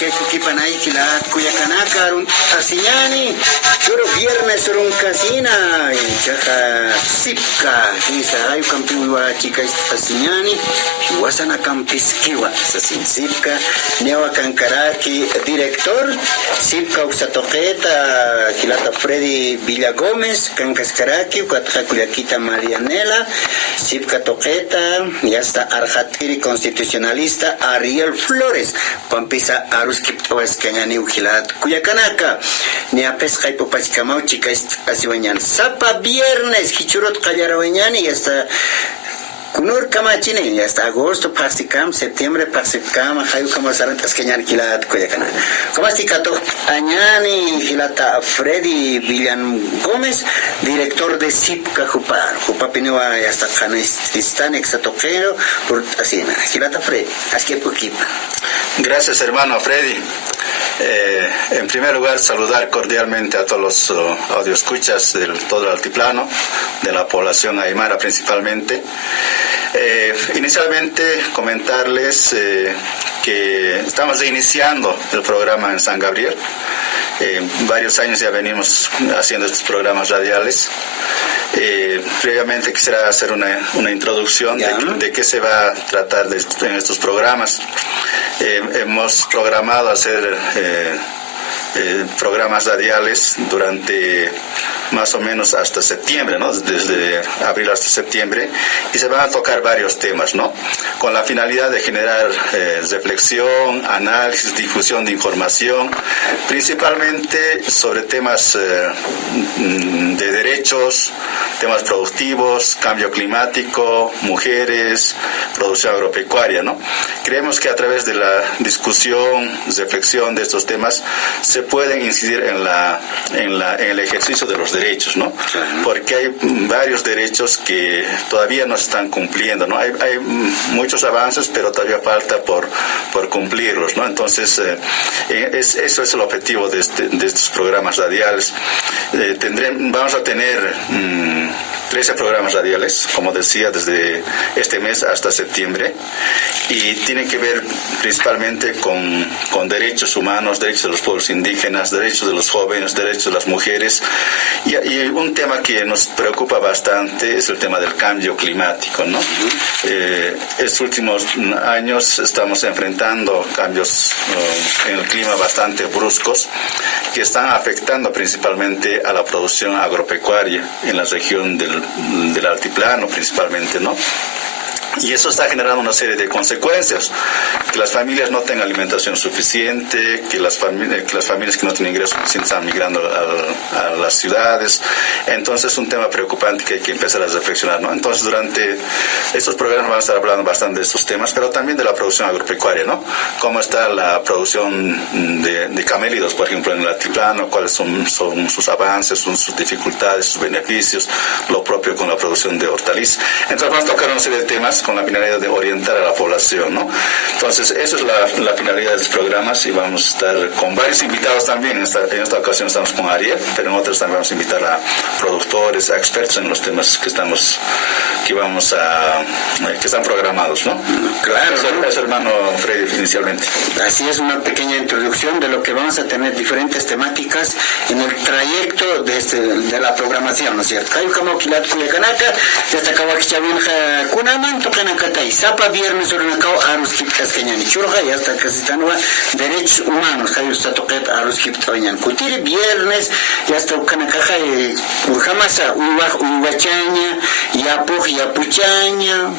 que kipanay kila kuyakanaka run asiñani churo viernes run casina chaja sipka isa ayu kampiwa chica asiñani wasana kampiskiwa sasin sipka newa kankaraki director sipka usatoqueta kilata Freddy Villa Gómez kankaskaraki ukatja kuliakita Marianela sipka toqueta ya está arjatiri constitucionalista Ariel Flores pampisa aruskiptoes kañani ujilat kuyakanaka ni apesca y popachkamau chica asiwañan sapa viernes hichurot qayarawañani y hasta Kunur kamachine ya hasta agosto particam septiembre particam hayu kama sarantas keñan kilat kuyakana kamastikato añani hilata Freddy Villan Gómez director de SIPCA Jupa Pinewa ya hasta Canistán exatoquero por así hilata Freddy así poquito. Gracias hermano Freddy. En primer lugar, saludar cordialmente a todos los audioescuchas de todo el altiplano, de la población aymara principalmente. Inicialmente, comentarles que estamos iniciando el programa en San Gabriel. Varios años ya venimos haciendo estos programas radiales. Previamente quisiera hacer una introducción de qué se va a tratar en estos programas. Hemos programado hacer programas radiales durante más o menos hasta septiembre, ¿no? Desde abril hasta septiembre, y se van a tocar varios temas, ¿no? Con la finalidad de generar reflexión, análisis, difusión de información, principalmente sobre temas de derechos, temas productivos, cambio climático, mujeres, producción agropecuaria, ¿no? Creemos que a través de la discusión, reflexión de estos temas, se puede incidir en el ejercicio de los derechos, ¿no? Porque hay varios derechos que todavía no se están cumpliendo, ¿no? Hay muchos avances, pero todavía falta por cumplirlos, ¿no? Entonces, eso es el objetivo de estos programas radiales. Vamos a tener 13 programas radiales, como decía, desde este mes hasta septiembre, y tienen que ver principalmente con derechos humanos, derechos de los pueblos indígenas, derechos de los jóvenes, derechos de las mujeres, y un tema que nos preocupa bastante es el tema del cambio climático, ¿no? Estos últimos años estamos enfrentando cambios en el clima bastante bruscos que están afectando principalmente a la producción agropecuaria en la región del altiplano principalmente, ¿no? Y eso está generando una serie de consecuencias, que las familias no tengan alimentación suficiente, que las familias que no tienen ingresos suficientes están migrando a las ciudades. Entonces es un tema preocupante que hay que empezar a reflexionar, ¿no? Entonces durante estos programas vamos a estar hablando bastante de estos temas, pero también de la producción agropecuaria, ¿no? Cómo está la producción de camélidos, por ejemplo, en el altiplano, cuáles son sus avances, sus dificultades, sus beneficios, lo propio con la producción de hortalizas. Entonces vamos a tocar una serie de temas con la finalidad de orientar a la población, ¿no? Entonces, esa es la finalidad de estos programas, y vamos a estar con varios invitados también. En esta ocasión estamos con Ariel, pero en otras también vamos a invitar a productores, a expertos en los temas que están programados, ¿no? Claro. Es hermano Freddy inicialmente. Así es, una pequeña introducción de lo que vamos a tener, diferentes temáticas en el trayecto de la programación, ¿no es cierto? Hay como Kilat Kuyakanaka, desde Kawakichavinja Kunaman, Tokanakatay, Sapa Viernes Oranacao, Aruskiptas Cañani Churja, y hasta Casitanua, Derechos Humanos, Hay Ustatoquet, Aruskiptañan Kutiri, Viernes, y hasta Ukanakaja, Ujamasa, Uwachaña, Yapuj, Yapuchaña,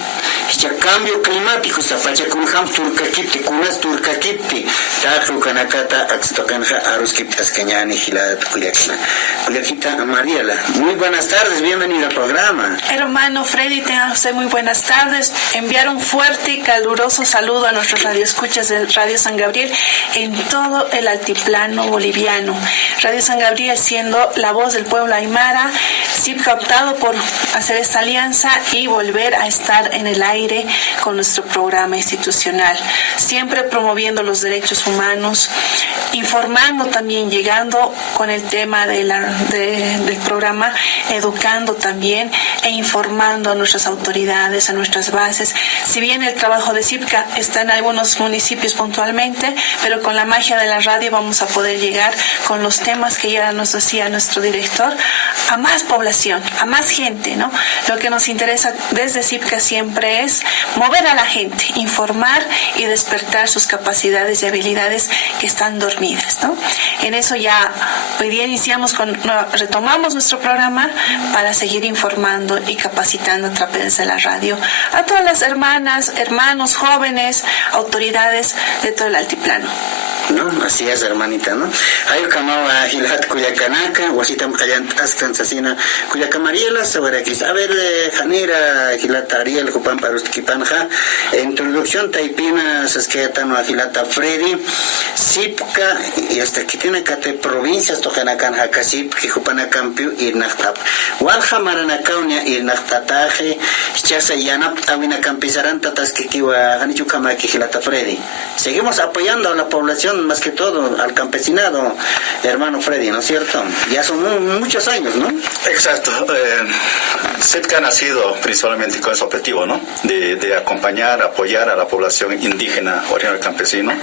cambio climático, Zapacha Kunham, Turcakipti, Kunas Turcakipti, Tatu Kanakata, Axtokanja, Aruskiptas Cañani, Gilat Kuyakana. Kuyaquita Mariela, muy buenas tardes, bienvenido al programa. Hermano Freddy, tenga usted muy buenas tardes. Enviar un fuerte y caluroso saludo a nuestros radioescuchas de Radio San Gabriel en todo el altiplano boliviano. Radio San Gabriel siendo la voz del pueblo aymara, SIPCA ha optado por hacer esta alianza y volver a estar en el aire con nuestro programa institucional, siempre promoviendo los derechos humanos, informando también, llegando con el tema del programa, educando también e informando a nuestras autoridades, a nuestras bases. Si bien el trabajo de CIPCA está en algunos municipios puntualmente, pero con la magia de la radio vamos a poder llegar con los temas que ya nos decía nuestro director a más población, a más gente, ¿no? Lo que nos interesa desde CIPCA siempre es mover a la gente, informar y despertar sus capacidades y habilidades que están dormidas, ¿no? En eso ya hoy día retomamos nuestro programa para seguir informando y capacitando a través de la radio a todas las hermanas, hermanos, jóvenes, autoridades de todo el altiplano. ¿No? Así es, hermanita, ¿no? Hay kamawa hilat kuyakanaka, wasitam kayant askan sasina kuyakamariela sabarakis. A ver, Janira hilat Ariel kupan parus kipanja. Introducción taipina sasketano hilata Freddy. Sipka y hasta que tiene kate provincias tokanakan hakasip que kupana campiu y nahtap. Walha maranakaunia y nahtataje chasa yanap tawina campisaran tatas que kiwa hanichu kama que hilata Freddy. Seguimos apoyando a la población, más que todo al campesinado, hermano Freddy, ¿no es cierto? Ya son muchos años, ¿no? Exacto. CIPCA ha nacido principalmente con ese objetivo, ¿no? De acompañar, apoyar a la población indígena original campesino,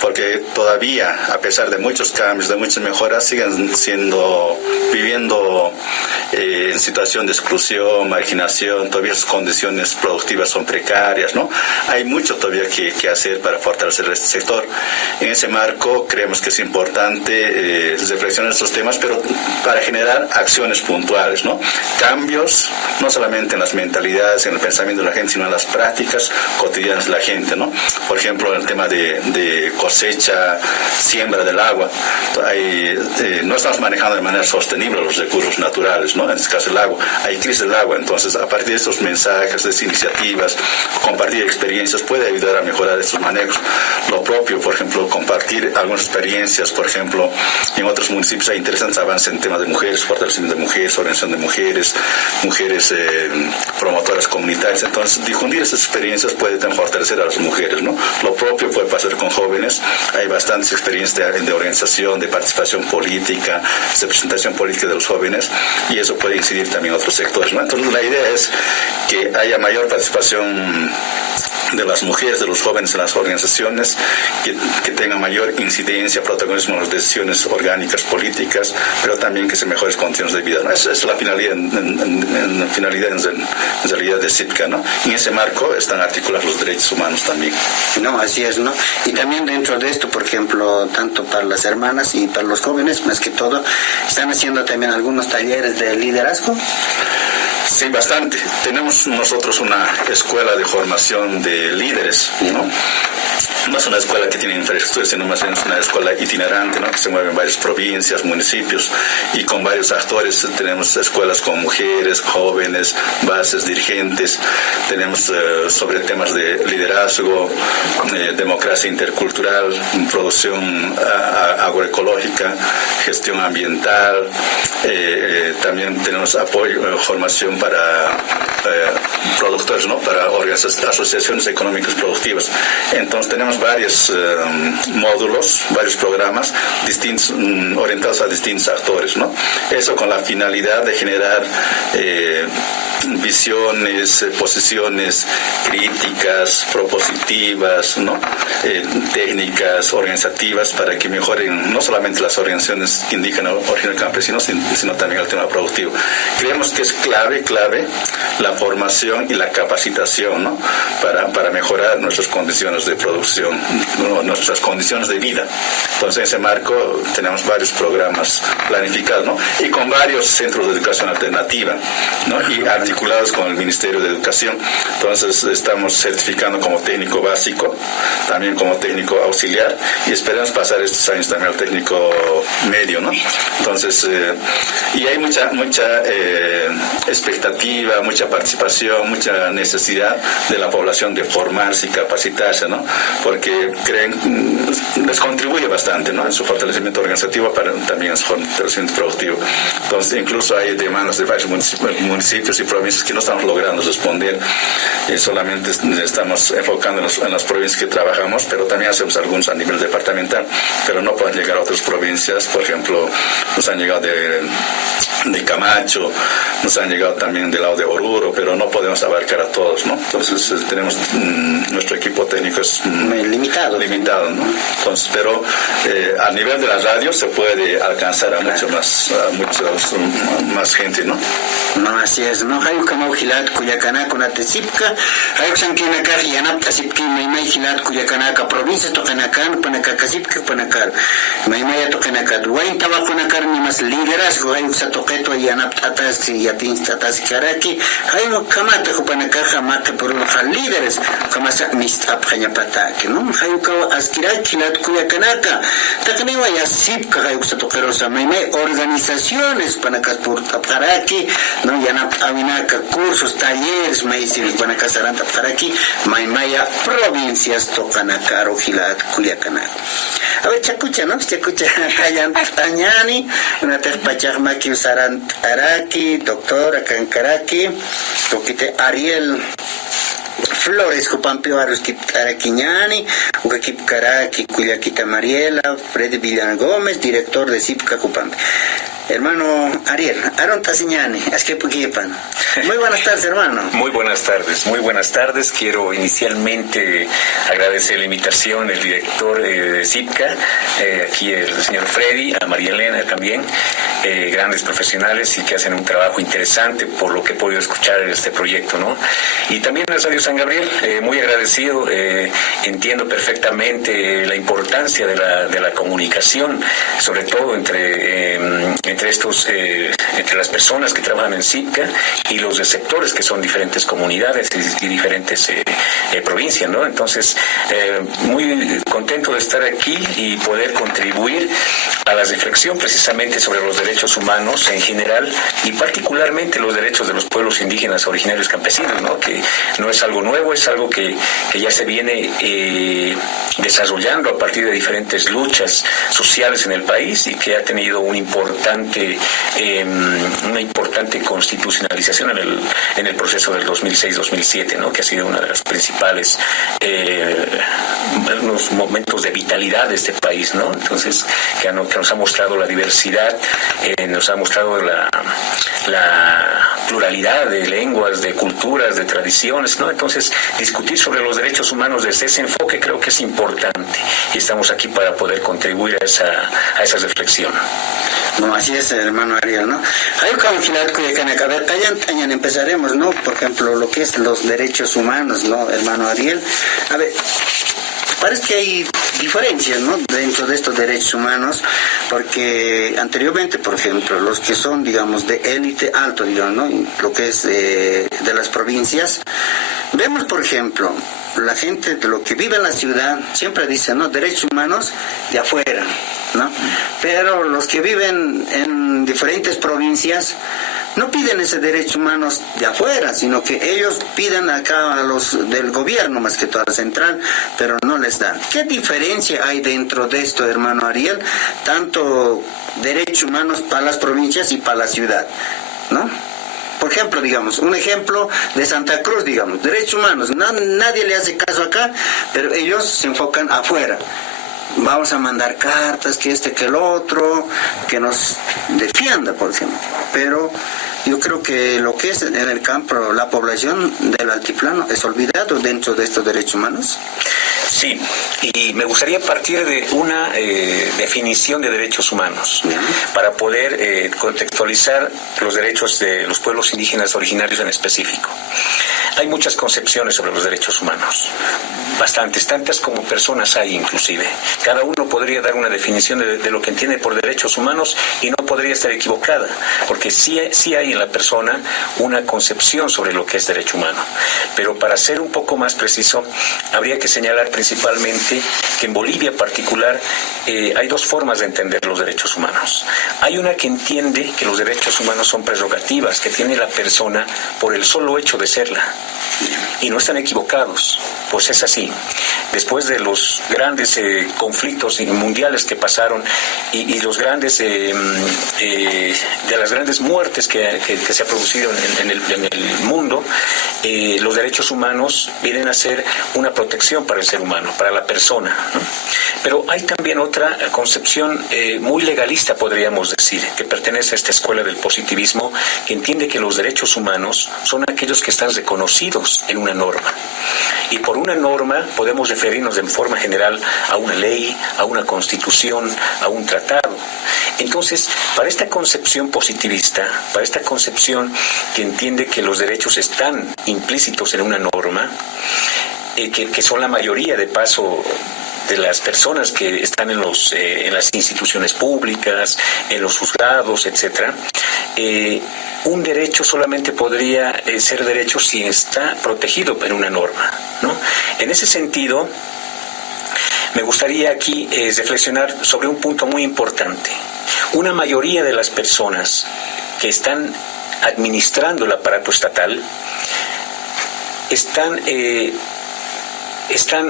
porque todavía, a pesar de muchos cambios, de muchas mejoras, siguen viviendo en situación de exclusión, marginación, todavía sus condiciones productivas son precarias, ¿no? Hay mucho todavía que hacer para fortalecer este sector. En ese marco creemos que es importante reflexionar estos temas, pero para generar acciones puntuales, ¿no? Cambios, no solamente en las mentalidades, en el pensamiento de la gente, sino en las prácticas cotidianas de la gente, ¿no? Por ejemplo, el tema de cosecha, siembra del agua. No estamos manejando de manera sostenible los recursos naturales, ¿no? En este caso el agua. Hay crisis del agua, entonces a partir de estos mensajes, de estas iniciativas, compartir experiencias puede ayudar a mejorar estos manejos. Lo propio, por ejemplo, compartir algunas experiencias, por ejemplo, en otros municipios hay interesantes avances en temas de mujeres, fortalecimiento de mujeres, organización de mujeres, promotoras comunitarias. Entonces, difundir esas experiencias puede también fortalecer a las mujeres, ¿no? Lo propio puede pasar con jóvenes. Hay bastantes experiencias de organización, de participación política, de representación política de los jóvenes, y eso puede incidir también en otros sectores, ¿no? Entonces, la idea es que haya mayor participación de las mujeres, de los jóvenes en las organizaciones, que tengan mayor incidencia, protagonismo en las decisiones orgánicas, políticas, pero también que se mejoren las condiciones de vida, ¿no? Esa es la finalidad en realidad de CIPCA, ¿no? En ese marco están articulados los derechos humanos también. No, así es, ¿no? Y también dentro de esto, por ejemplo, tanto para las hermanas y para los jóvenes, más que todo, están haciendo también algunos talleres de liderazgo. Sí, bastante. Tenemos nosotros una escuela de formación de líderes, ¿no? No es una escuela que tiene infraestructura, sino más bien es una escuela itinerante, ¿no? Que se mueve en varias provincias, municipios, y con varios actores. Tenemos escuelas con mujeres, jóvenes, bases, dirigentes. Tenemos sobre temas de liderazgo, democracia intercultural, producción agroecológica, gestión ambiental. También tenemos apoyo, formación para productores, ¿no? Para asociaciones económicas productivas. Entonces tenemos varios módulos, varios programas distintos, orientados a distintos actores, ¿no? Eso con la finalidad de generar visiones, posiciones críticas, propositivas, ¿no? Técnicas organizativas para que mejoren no solamente las organizaciones indígenas original campesinos, sino también el tema productivo. Creemos que es clave la formación y la capacitación, ¿no? Para mejorar nuestras condiciones de producción, ¿no? Nuestras condiciones de vida. Entonces, en ese marco tenemos varios programas planificados, ¿no? Y con varios centros de educación alternativa, ¿no? Y articulados con el Ministerio de Educación. Entonces, estamos certificando como técnico básico, también como técnico auxiliar, y esperamos pasar estos años también al técnico medio, ¿no? Entonces, y hay mucha expectativa, mucha participación veo mucha necesidad de la población de formarse y capacitarse, ¿no? Porque les contribuye bastante, ¿no? En su fortalecimiento organizativo, pero también en su fortalecimiento productivo. Entonces, incluso hay demandas de varios municipios y provincias que no estamos logrando responder. Solamente estamos enfocando en las provincias que trabajamos, pero también hacemos algunos a nivel departamental, pero no pueden llegar a otras provincias. Por ejemplo, nos han llegado de Camacho, nos han llegado también del lado de Oruro, pero no podemos abarcar a todos, ¿no? Entonces tenemos nuestro equipo técnico es limitado, ¿no? Entonces, pero a nivel de la radio se puede alcanzar a mucho más gente, ¿no? No, así es, ¿no? Hay como gilat Cuyacana con Atesipca, hay que acá Yanap Tasipki, Maimai gilat Cuyacana, provincias Tocanacan, Panacacasipca, Panacar, Maimaya Tocanacat, Wain Tabaconacar, ni más liderazgo, hay Satoqueto y Yanap Tatas y Yatin Tatas Karaki, hay un Kamata Panacaja, Mate por los líderes, Kamasa Mistap Hañapataki, ¿no? Hay un Askirak gilat Cuyacanaca, Takaniwa Yasipka, hay un Satoquerosa, Maimai organizaciones Panacaspur Taparaki, no, Yanap Avinaka, cursos, talleres, Maisir, Panacasaranta Paraki, Maimaya, provincias Tocanacaro, Gilat, Cuyacanac. A ver, Chacucha, ¿no? Chacucha, Hayan Tañani, una terpachagmaki Usarant Araki, doctor Acancaraki, Toquite Ariel Flores, Jupampio Aruskip Araquiñani, Uquequip Caraki, Cuyaquita Mariela, Freddy Villan Gómez, director de CIPCA Jupampi. Hermano Ariel, Aaron Tasiñani, es que Puquipan. Muy buenas tardes, hermano. Muy buenas tardes. Quiero inicialmente agradecer la invitación del director de CIPCA, aquí el señor Freddy, a María Elena también, grandes profesionales y que hacen un trabajo interesante por lo que he podido escuchar en este proyecto, ¿no? Y también a Radio San Gabriel, muy agradecido, entiendo perfectamente la importancia de la comunicación, sobre todo entre las personas que trabajan en CIPCA y los de sectores que son diferentes comunidades y diferentes provincias, ¿no? Entonces, muy contento de estar aquí y poder contribuir a la reflexión precisamente sobre los derechos humanos en general y particularmente los derechos de los pueblos indígenas originarios campesinos, ¿no? Que no es algo nuevo, es algo que ya se viene desarrollando a partir de diferentes luchas sociales en el país y que ha tenido una importante constitucionalización en el proceso del 2006-2007, ¿no? Que ha sido una de las principales unos momentos de vitalidad de este país, ¿no? Entonces, que nos ha mostrado la diversidad, nos ha mostrado la pluralidad de lenguas, de culturas, de tradiciones, ¿no? Entonces, discutir sobre los derechos humanos desde ese enfoque creo que es importante y estamos aquí para poder contribuir a esa reflexión. No, así es, hermano Ariel, ¿no? Hay como gilat Cuyacanaca, a ver, Tañan, empezaremos, ¿no? Por ejemplo, lo que es los derechos humanos, ¿no, hermano Ariel? A ver, parece que hay diferencias, ¿no? Dentro de estos derechos humanos, porque anteriormente, por ejemplo, los que son, digamos, de élite alto, digamos, ¿no? Lo que es de las provincias, vemos, por ejemplo, la gente de lo que vive en la ciudad siempre dice, ¿no? Derechos humanos de afuera, ¿no? Pero los que viven en diferentes provincias no piden ese derechos humanos de afuera, sino que ellos piden acá a los del gobierno, más que todo central, pero no les dan. ¿Qué diferencia hay dentro de esto, hermano Ariel? Tanto derechos humanos para las provincias y para la ciudad, ¿no? Por ejemplo, digamos, un ejemplo de Santa Cruz, digamos, derechos humanos, nadie le hace caso acá, pero ellos se enfocan afuera. Vamos a mandar cartas, que que el otro, que nos defienda, por ejemplo. Pero yo creo que lo que es en el campo, la población del altiplano es olvidado dentro de estos derechos humanos. Sí, y me gustaría partir de una definición de derechos humanos para poder contextualizar los derechos de los pueblos indígenas originarios en específico. Hay muchas concepciones sobre los derechos humanos, bastantes, tantas como personas hay inclusive. Cada uno podría dar una definición de lo que entiende por derechos humanos y no podría estar equivocada, porque sí hay en la persona una concepción sobre lo que es derecho humano. Pero para ser un poco más preciso, habría que señalar principalmente que en Bolivia en particular hay dos formas de entender los derechos humanos. Hay una que entiende que los derechos humanos son prerrogativas que tiene la persona por el solo hecho de serla. Y no están equivocados, pues es así. Después de los grandes conflictos mundiales que pasaron y los grandes de las grandes muertes que se ha producido en el mundo, los derechos humanos vienen a ser una protección para el ser humano, para la persona, ¿no? Pero hay también otra concepción muy legalista, podríamos decir, que pertenece a esta escuela del positivismo, que entiende que los derechos humanos son aquellos que están reconocidos en una norma. Y por una norma podemos referirnos de forma general a una ley, a una constitución, a un tratado. Entonces, para esta concepción positivista, para esta concepción que entiende que los derechos están implícitos en una norma, que son la mayoría de paso de las personas que están en las instituciones públicas, en los juzgados, etcétera, un derecho solamente podría ser derecho si está protegido en una norma, ¿no? En ese sentido, me gustaría aquí reflexionar sobre un punto muy importante. Una mayoría de las personas que están administrando el aparato estatal están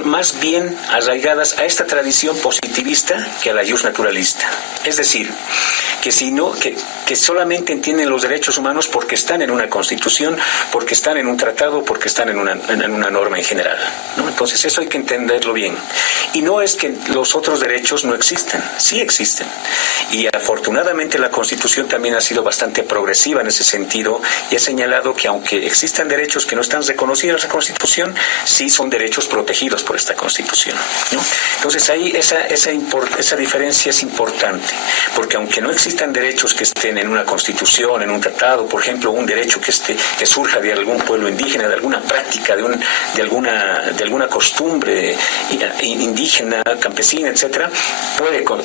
más bien arraigadas a esta tradición positivista que a la jus naturalista. Es decir, que solamente entienden los derechos humanos porque están en una constitución, porque están en un tratado, porque están en una norma en general, ¿no? Entonces eso hay que entenderlo bien. Y no es que los otros derechos no existen, sí existen. Y afortunadamente la Constitución también ha sido bastante progresiva en ese sentido y ha señalado que aunque existan derechos que no están reconocidos en la Constitución, sí son derechos protegidos por esta Constitución, ¿no? Entonces ahí esa diferencia es importante, porque aunque no existan derechos que estén en una Constitución, en un tratado, por ejemplo, un derecho que surja de algún pueblo indígena, de alguna práctica, de alguna costumbre indígena, campesina, etcétera,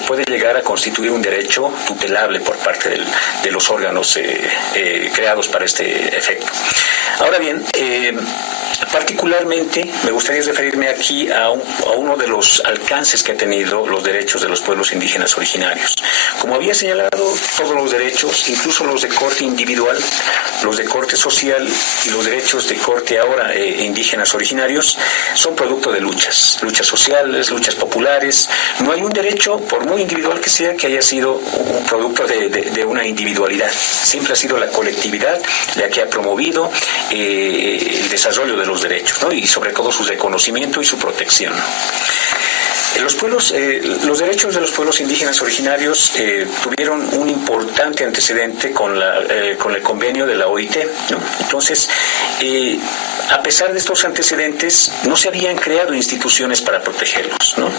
puede llegar a constituir un derecho tutelable por parte de los órganos creados para este efecto. Ahora bien, particularmente me gustaría referirme aquí a uno de los alcances que ha tenido los derechos de los pueblos indígenas originarios. Como había señalado, todos los derechos, incluso los de corte individual, los de corte social y los derechos de corte ahora indígenas originarios, son producto de luchas sociales, luchas populares. No hay un derecho, por muy individual que sea, que haya sido un producto de una individualidad. Siempre ha sido la colectividad la que ha promovido el desarrollo de los derechos, ¿no? Y sobre todo su reconocimiento y su protección. Los derechos de los pueblos indígenas originarios tuvieron un importante antecedente con el convenio de la OIT, ¿no? Entonces, a pesar de estos antecedentes, no se habían creado instituciones para protegerlos, ¿no?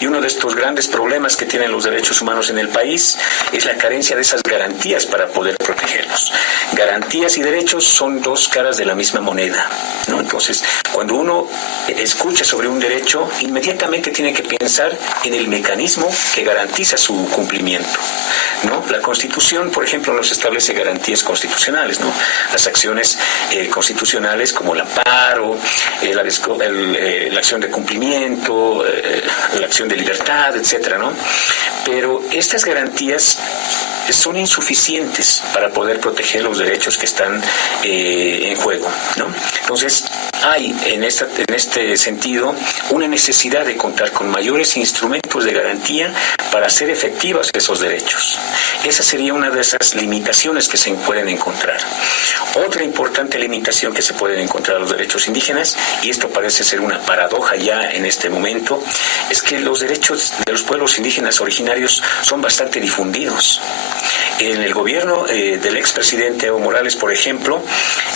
Y uno de estos grandes problemas que tienen los derechos humanos en el país es la carencia de esas garantías para poder protegerlos. Garantías y derechos son dos caras de la misma moneda, ¿no? Entonces, cuando uno escucha sobre un derecho, inmediatamente tiene que pensar en el mecanismo que garantiza su cumplimiento, ¿no? La Constitución, por ejemplo, nos establece garantías constitucionales, ¿no? Las acciones constitucionales como el amparo, la acción de cumplimiento, la acción de libertad, etcétera, ¿no? Pero estas garantías son insuficientes para poder proteger los derechos que están en juego, ¿no? Entonces, hay en este sentido una necesidad de contar con mayores instrumentos de garantía para hacer efectivos esos derechos. Esa sería una de esas limitaciones que se pueden encontrar. Otra importante limitación que se pueden encontrar a los derechos indígenas, y esto parece ser una paradoja ya en este momento, es que los derechos de los pueblos indígenas originarios son bastante difundidos. En el gobierno del expresidente Evo Morales, por ejemplo,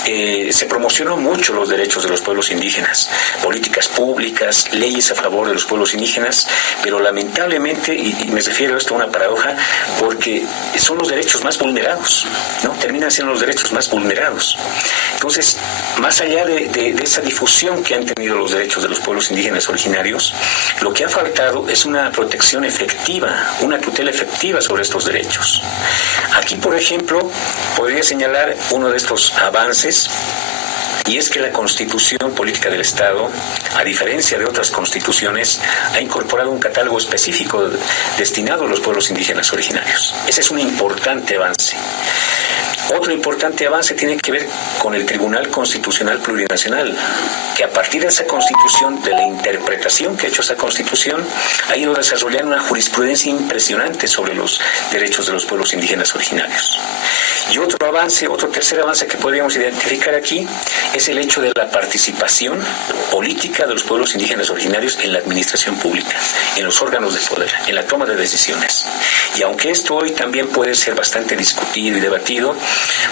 se promocionó mucho los derechos de los pueblos indígenas, políticas públicas, leyes a favor de los pueblos indígenas, pero lamentablemente, y me refiero a esto a una paradoja, porque son los derechos más vulnerados, ¿no? Terminan siendo los derechos más vulnerados. Entonces, más allá de esa difusión que han tenido los derechos de los pueblos indígenas originarios, lo que ha faltado es una protección efectiva una tutela efectiva sobre estos derechos. Aquí, por ejemplo, podría señalar uno de estos avances, y es que la Constitución Política del Estado, a diferencia de otras constituciones, ha incorporado un catálogo específico destinado a los pueblos indígenas originarios. Ese es un importante avance. Otro importante avance tiene que ver con el Tribunal Constitucional Plurinacional, que a partir de esa Constitución, de la interpretación que ha hecho esa Constitución, ha ido desarrollando una jurisprudencia impresionante sobre los derechos de los pueblos indígenas originarios. Y otro avance, otro tercer avance que podríamos identificar aquí es el hecho de la participación política de los pueblos indígenas originarios en la administración pública, en los órganos de poder, en la toma de decisiones. Y aunque esto hoy también puede ser bastante discutido y debatido,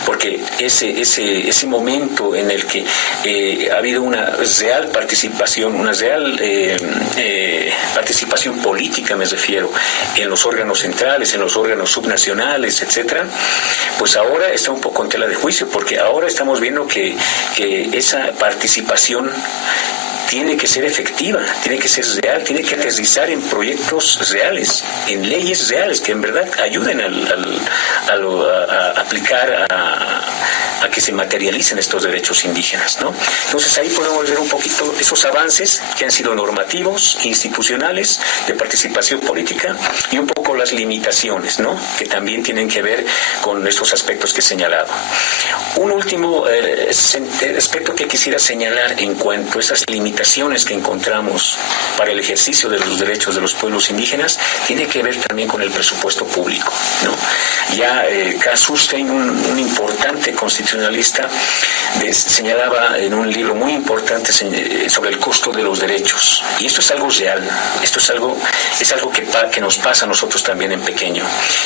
porque ese momento en el que ha habido una real participación, participación política, me refiero, en los órganos centrales, en los órganos subnacionales, etcétera, pues ahora está un poco en tela de juicio, porque ahora estamos viendo que esa participación tiene que ser efectiva, tiene que ser real, tiene que aterrizar en proyectos reales, en leyes reales que en verdad ayuden a aplicar a que se materialicen estos derechos indígenas, ¿no? Entonces ahí podemos ver un poquito esos avances que han sido normativos, institucionales, de participación política, y un poco las limitaciones, ¿no?, que también tienen que ver con estos aspectos que he señalado. Un último aspecto que quisiera señalar en cuanto a esas limitaciones que encontramos para el ejercicio de los derechos de los pueblos indígenas tiene que ver también con el presupuesto público, ¿no? Ya Kasustein, un importante constitucionalista, señalaba en un libro muy importante sobre el costo de los derechos, y esto es algo real, esto es algo que nos pasa a nosotros también en pequeño,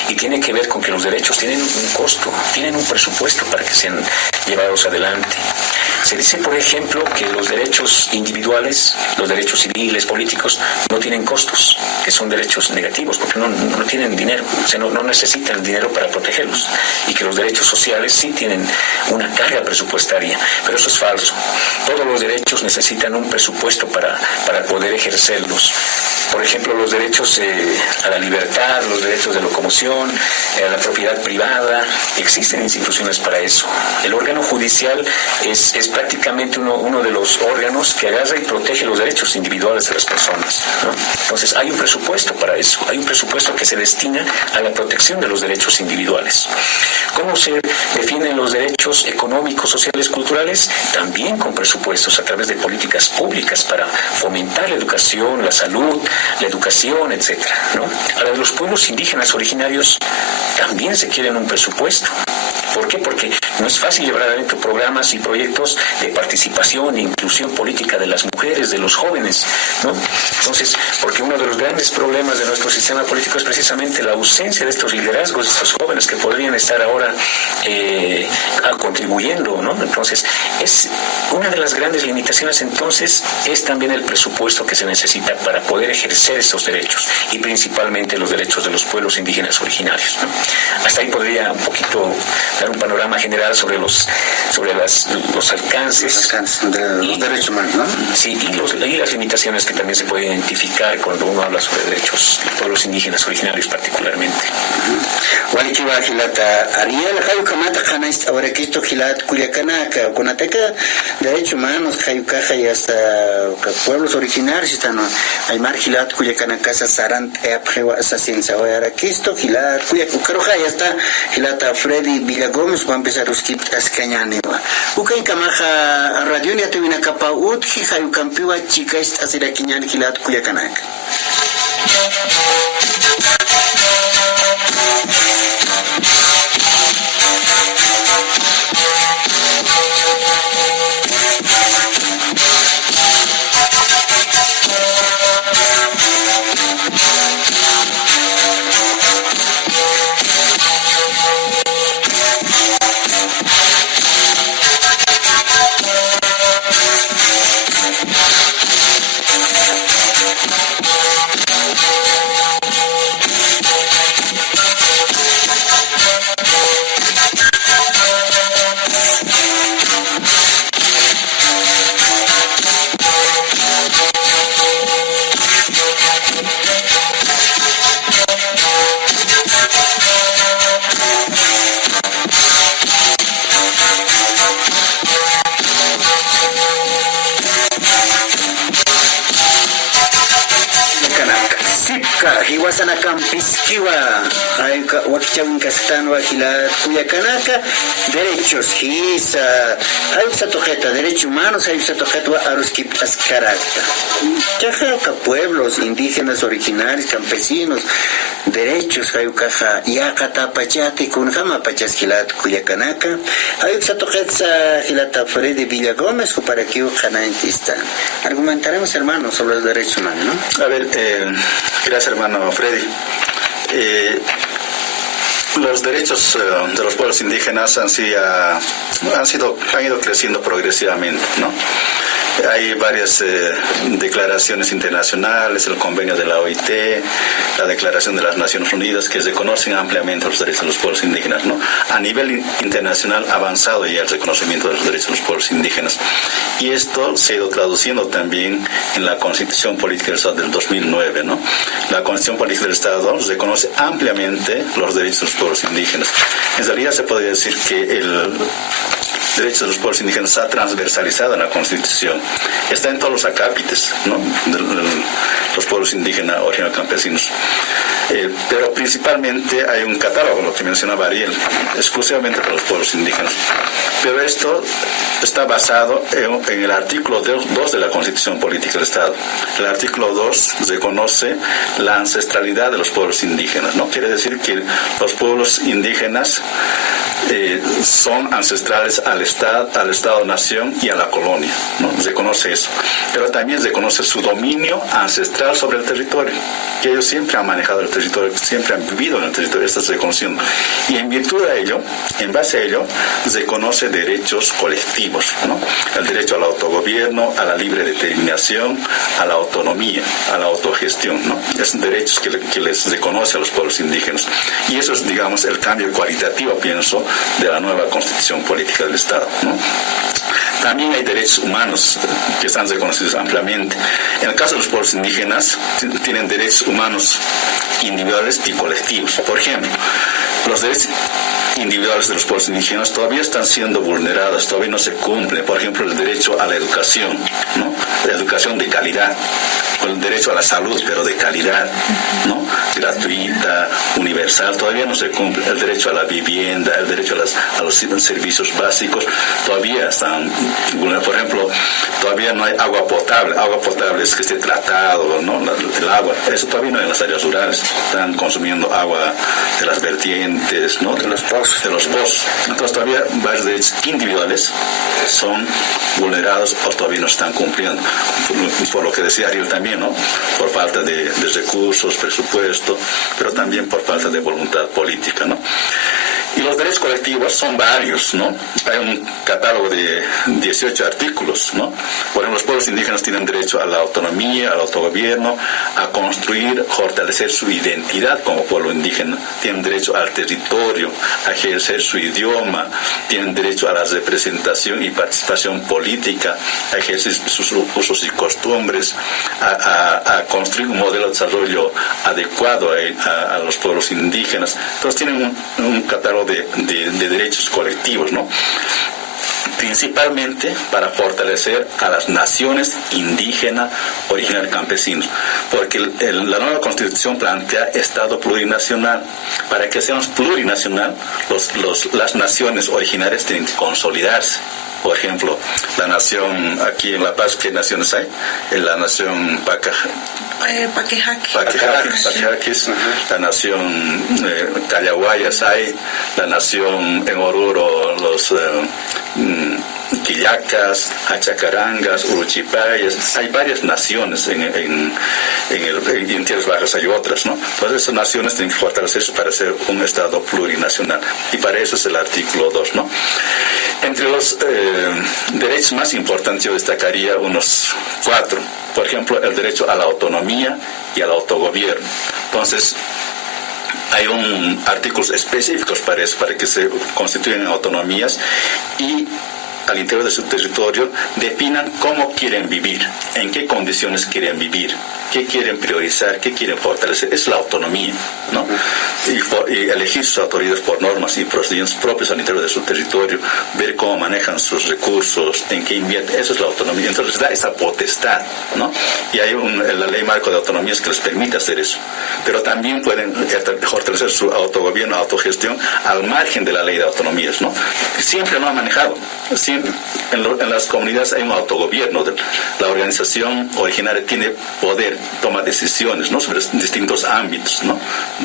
y tiene que ver con que los derechos tienen un costo, tienen un presupuesto para que sean llevados adelante. Se dice, por ejemplo, que los derechos individuales, los derechos civiles, políticos, no tienen costos, que son derechos negativos, porque no tienen dinero, o sea, no necesitan dinero para protegerlos, y que los derechos sociales sí tienen una carga presupuestaria, pero eso es falso. Todos los derechos necesitan un presupuesto para poder ejercerlos. Por ejemplo, los derechos a la libertad, los derechos de locomoción, a la propiedad privada, existen instituciones para eso. El órgano judicial es prácticamente uno de los órganos que agarra y protege los derechos individuales de las personas, ¿no? Entonces hay un presupuesto para eso, hay un presupuesto que se destina a la protección de los derechos individuales. ¿Cómo se definen los derechos económicos, sociales, culturales? También con presupuestos a través de políticas públicas para fomentar la educación, la salud, la educación, etcétera, ¿no? Ahora, de los pueblos indígenas originarios también se quieren un presupuesto. ¿Por qué? Porque no es fácil llevar adelante programas y proyectos de participación e inclusión política de las mujeres, de los jóvenes, ¿no? Entonces, porque uno de los grandes problemas de nuestro sistema político es precisamente la ausencia de estos liderazgos, de estos jóvenes que podrían estar ahora contribuyendo, ¿no? Entonces, es una de las grandes limitaciones, entonces, es también el presupuesto que se necesita para poder ejercer esos derechos, y principalmente los derechos de los pueblos indígenas originarios, ¿no? Hasta ahí podría un poquito dar un panorama general sobre los alcances de los derechos humanos, ¿no? Sí, y las limitaciones que también se pueden identificar cuando uno habla sobre derechos de pueblos indígenas originarios particularmente. Walikiwa Gilata Ariel, Hayukamata Hanais, ahora que esto Gilat Culiacanaka, Conateca, derechos humanos, Hayucaja y hasta pueblos originarios están, Aymar Gilat Culiacanaka, Sarant, Eapjewa, Sacienza, ahora que esto Gilat Culiacucaroja, ya está Gilata Freddy Villagómez, va a empezar a usar Ascañaneva. Ukai Kamaja Radio, ya te viene a capa Utji, Hayucampiwa, chica, esta será Quiñan Gilat Culiacanaka. Kiwa, Wakichawin Castano, Aquila, Cuyacanaka, derechos, Gisa, hay tojeta, derechos humanos, hay tojeta, Aruskip Ascaracta. Chajaca, pueblos indígenas originarios, campesinos, derechos, hay caja, Yacata Pachati, Kunjama Pachasquilat, Cuyacanaka, hay tojeta, Gilata Freddy Villa Gómez, para que Janaintista. Argumentaremos, hermanos, sobre los derechos humanos, ¿no? A ver, gracias, hermano Freddy. Los derechos de los pueblos indígenas han ido creciendo progresivamente, ¿no? Hay varias declaraciones internacionales, el convenio de la OIT, la Declaración de las Naciones Unidas, que reconocen ampliamente los derechos de los pueblos indígenas, ¿no? A nivel internacional ha avanzado ya el reconocimiento de los derechos de los pueblos indígenas. Y esto se ha ido traduciendo también en la Constitución Política del Estado del 2009, ¿no? La Constitución Política del Estado reconoce ampliamente los derechos de los pueblos indígenas. En realidad se podría decir que el derechos de los pueblos indígenas está transversalizado en la Constitución. Está en todos los acápites, ¿no? de los pueblos indígenas, originarios campesinos. Pero principalmente hay un catálogo, lo que mencionaba Ariel, exclusivamente para los pueblos indígenas. Pero esto está basado en el artículo 2 de la Constitución Política del Estado. El artículo 2 reconoce la ancestralidad de los pueblos indígenas, ¿no? Quiere decir que los pueblos indígenas son ancestrales al Estado-nación y a la colonia, ¿no? Reconoce eso. Pero también reconoce su dominio ancestral sobre el territorio, que ellos siempre han manejado el territorio, siempre han vivido en el territorio, esto es reconociendo. Y en virtud de ello, en base a ello, reconoce derechos colectivos, ¿no? El derecho al autogobierno, a la libre determinación, a la autonomía, a la autogestión, ¿no? Son derechos que les reconoce a los pueblos indígenas. Y eso es, digamos, el cambio cualitativo, pienso, de la nueva Constitución Política del Estado, ¿no? También hay derechos humanos que están reconocidos ampliamente. En el caso de los pueblos indígenas, tienen derechos humanos individuales y colectivos. Por ejemplo, los derechos individuales de los pueblos indígenas todavía están siendo vulnerados, todavía no se cumplen. Por ejemplo, el derecho a la educación, ¿no? La educación de calidad, o el derecho a la salud, pero de calidad, ¿no? Gratuita, universal, todavía no se cumple. El derecho a la vivienda, el derecho a los servicios básicos, todavía están vulnerados. Por ejemplo, todavía no hay agua potable. Agua potable es que esté tratado, ¿no? El agua, eso todavía no hay en las áreas rurales. Están consumiendo agua de las vertientes, ¿no? De los pozos. Entonces todavía varios derechos individuales son vulnerados o todavía no están cumpliendo. Por lo que decía Ariel también, ¿no? Por falta de recursos, presupuesto, pero también por falta de voluntad política, ¿no? Y los derechos colectivos son varios, ¿no? Hay un catálogo de 18 artículos, ¿no? Por ejemplo, los pueblos indígenas tienen derecho a la autonomía, al autogobierno, a construir, fortalecer su identidad como pueblo indígena. Tienen derecho al territorio, a ejercer su idioma, tienen derecho a la representación y participación política, a ejercer sus usos y costumbres, a construir un modelo de desarrollo adecuado a los pueblos indígenas. Entonces tienen un catálogo de derechos colectivos, ¿no? Principalmente para fortalecer a las naciones indígenas originarias campesinos, porque la nueva Constitución plantea Estado plurinacional. Para que seamos plurinacional, las naciones originarias tienen que consolidarse. Por ejemplo, la nación aquí en La Paz, ¿qué naciones hay? En la nación Paquejaquis, la nación Callahuayas hay, la nación en Oruro, los Quillacas, Achacarangas, Uruchipayas, hay varias naciones en Tierras Bajas, hay otras, ¿no? Entonces esas naciones tienen que fortalecerse para ser un Estado plurinacional, y para eso es el artículo 2, ¿no? Entre los derechos más importantes yo destacaría unos 4. Por ejemplo, el derecho a la autonomía y al autogobierno. Entonces, hay artículos específicos para eso, para que se constituyan autonomías y al interior de su territorio definan cómo quieren vivir, en qué condiciones quieren vivir, qué quieren priorizar, qué quieren fortalecer. Es la autonomía, ¿no? y elegir sus autoridades por normas y procedimientos propios al interior de su territorio, ver cómo manejan sus recursos, en qué invierten. Eso es la autonomía. Entonces da esa potestad, ¿no? Y hay la ley marco de autonomías que les permite hacer eso. Pero también pueden fortalecer su autogobierno, autogestión al margen de la ley de autonomías, ¿no? Siempre lo han manejado. Siempre en las comunidades hay un autogobierno. La organización originaria tiene poder, toma decisiones, ¿no? Sobre distintos ámbitos, ¿no?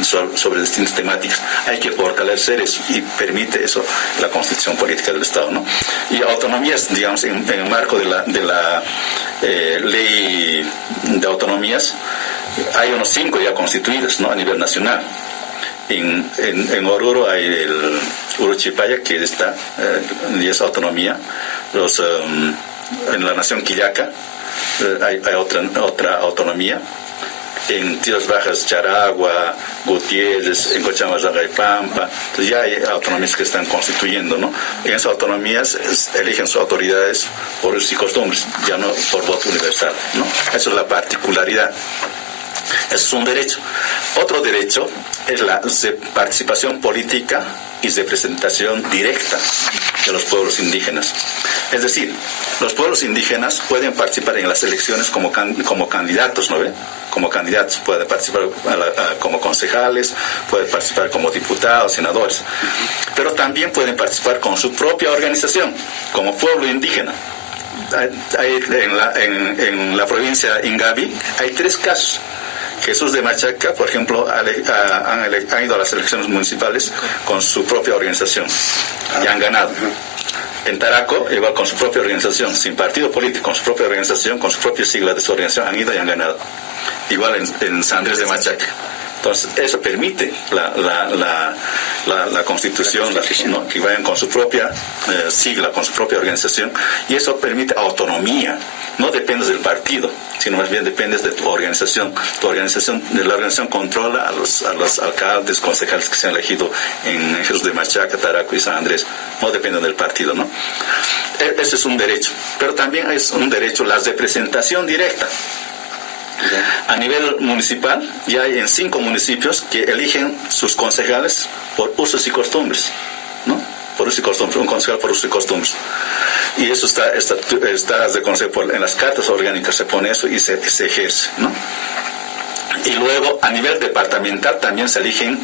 Sobre distintas temáticas. Hay que fortalecer eso y permite eso la Constitución Política del Estado, ¿no? Y autonomías, digamos, en el marco de la ley de autonomías, hay unos 5 ya constituidas, ¿no? A nivel nacional. En Oruro hay el Uruchipaya, que está, y es autonomía. En la nación Quillaca hay otra autonomía. En Tierras Bajas, Charagua, Gutiérrez, en Cochabamba y Pampa, entonces ya hay autonomías que están constituyendo, ¿no? En esas autonomías eligen sus autoridades por usos y costumbres, ya no por voto universal, ¿no? Esa es la particularidad. Eso es un derecho. Otro derecho es la participación política y representación directa de los pueblos indígenas. Es decir, los pueblos indígenas pueden participar en las elecciones como candidatos, ¿no ve? Como candidatos, pueden participar como concejales, pueden participar como diputados, senadores, pero también pueden participar con su propia organización, como pueblo indígena. En la provincia Ingavi hay 3 casos. Jesús de Machaca, por ejemplo, han ido a las elecciones municipales con su propia organización y han ganado. En Taraco, igual con su propia organización, sin partido político, con su propia organización, con su propia sigla de su organización, han ido y han ganado. Igual en San Andrés de Machaca. Entonces, eso permite la Constitución, ¿no? Que vayan con su propia sigla, con su propia organización, y eso permite autonomía. No dependes del partido, sino más bien dependes de tu organización. La organización controla a los alcaldes, concejales que se han elegido en Jesús de Machaca, Taraco y San Andrés. No dependen del partido, ¿no? Ese es un derecho. Pero también es un derecho la representación directa. A nivel municipal, ya hay en 5 municipios que eligen sus concejales por usos y costumbres, ¿no? Por usos y costumbres, un concejal por usos y costumbres. Y eso está reconocido en las cartas orgánicas, se pone eso y se ejerce, ¿no? Y luego, a nivel departamental, también se eligen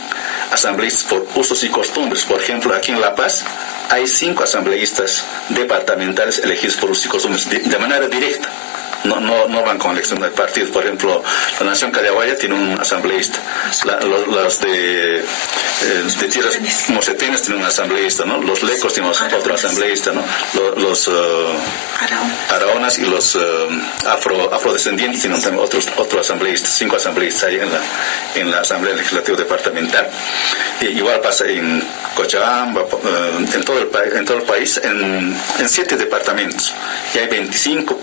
asambleístas por usos y costumbres. Por ejemplo, aquí en La Paz hay 5 asambleístas departamentales elegidos por usos y costumbres de manera directa. No van con elección de partidos. Por ejemplo, la Nación Callahuaya tiene un asambleísta. Los de tierras mocetenas tienen un asambleísta, ¿no? Los lecos tienen otro asambleísta, ¿no? Los araonas y los afrodescendientes tienen también otro asambleísta. 5 asambleístas hay en la Asamblea Legislativa Departamental. Igual pasa en Cochabamba, en todo el país, en 7 departamentos. Y hay 25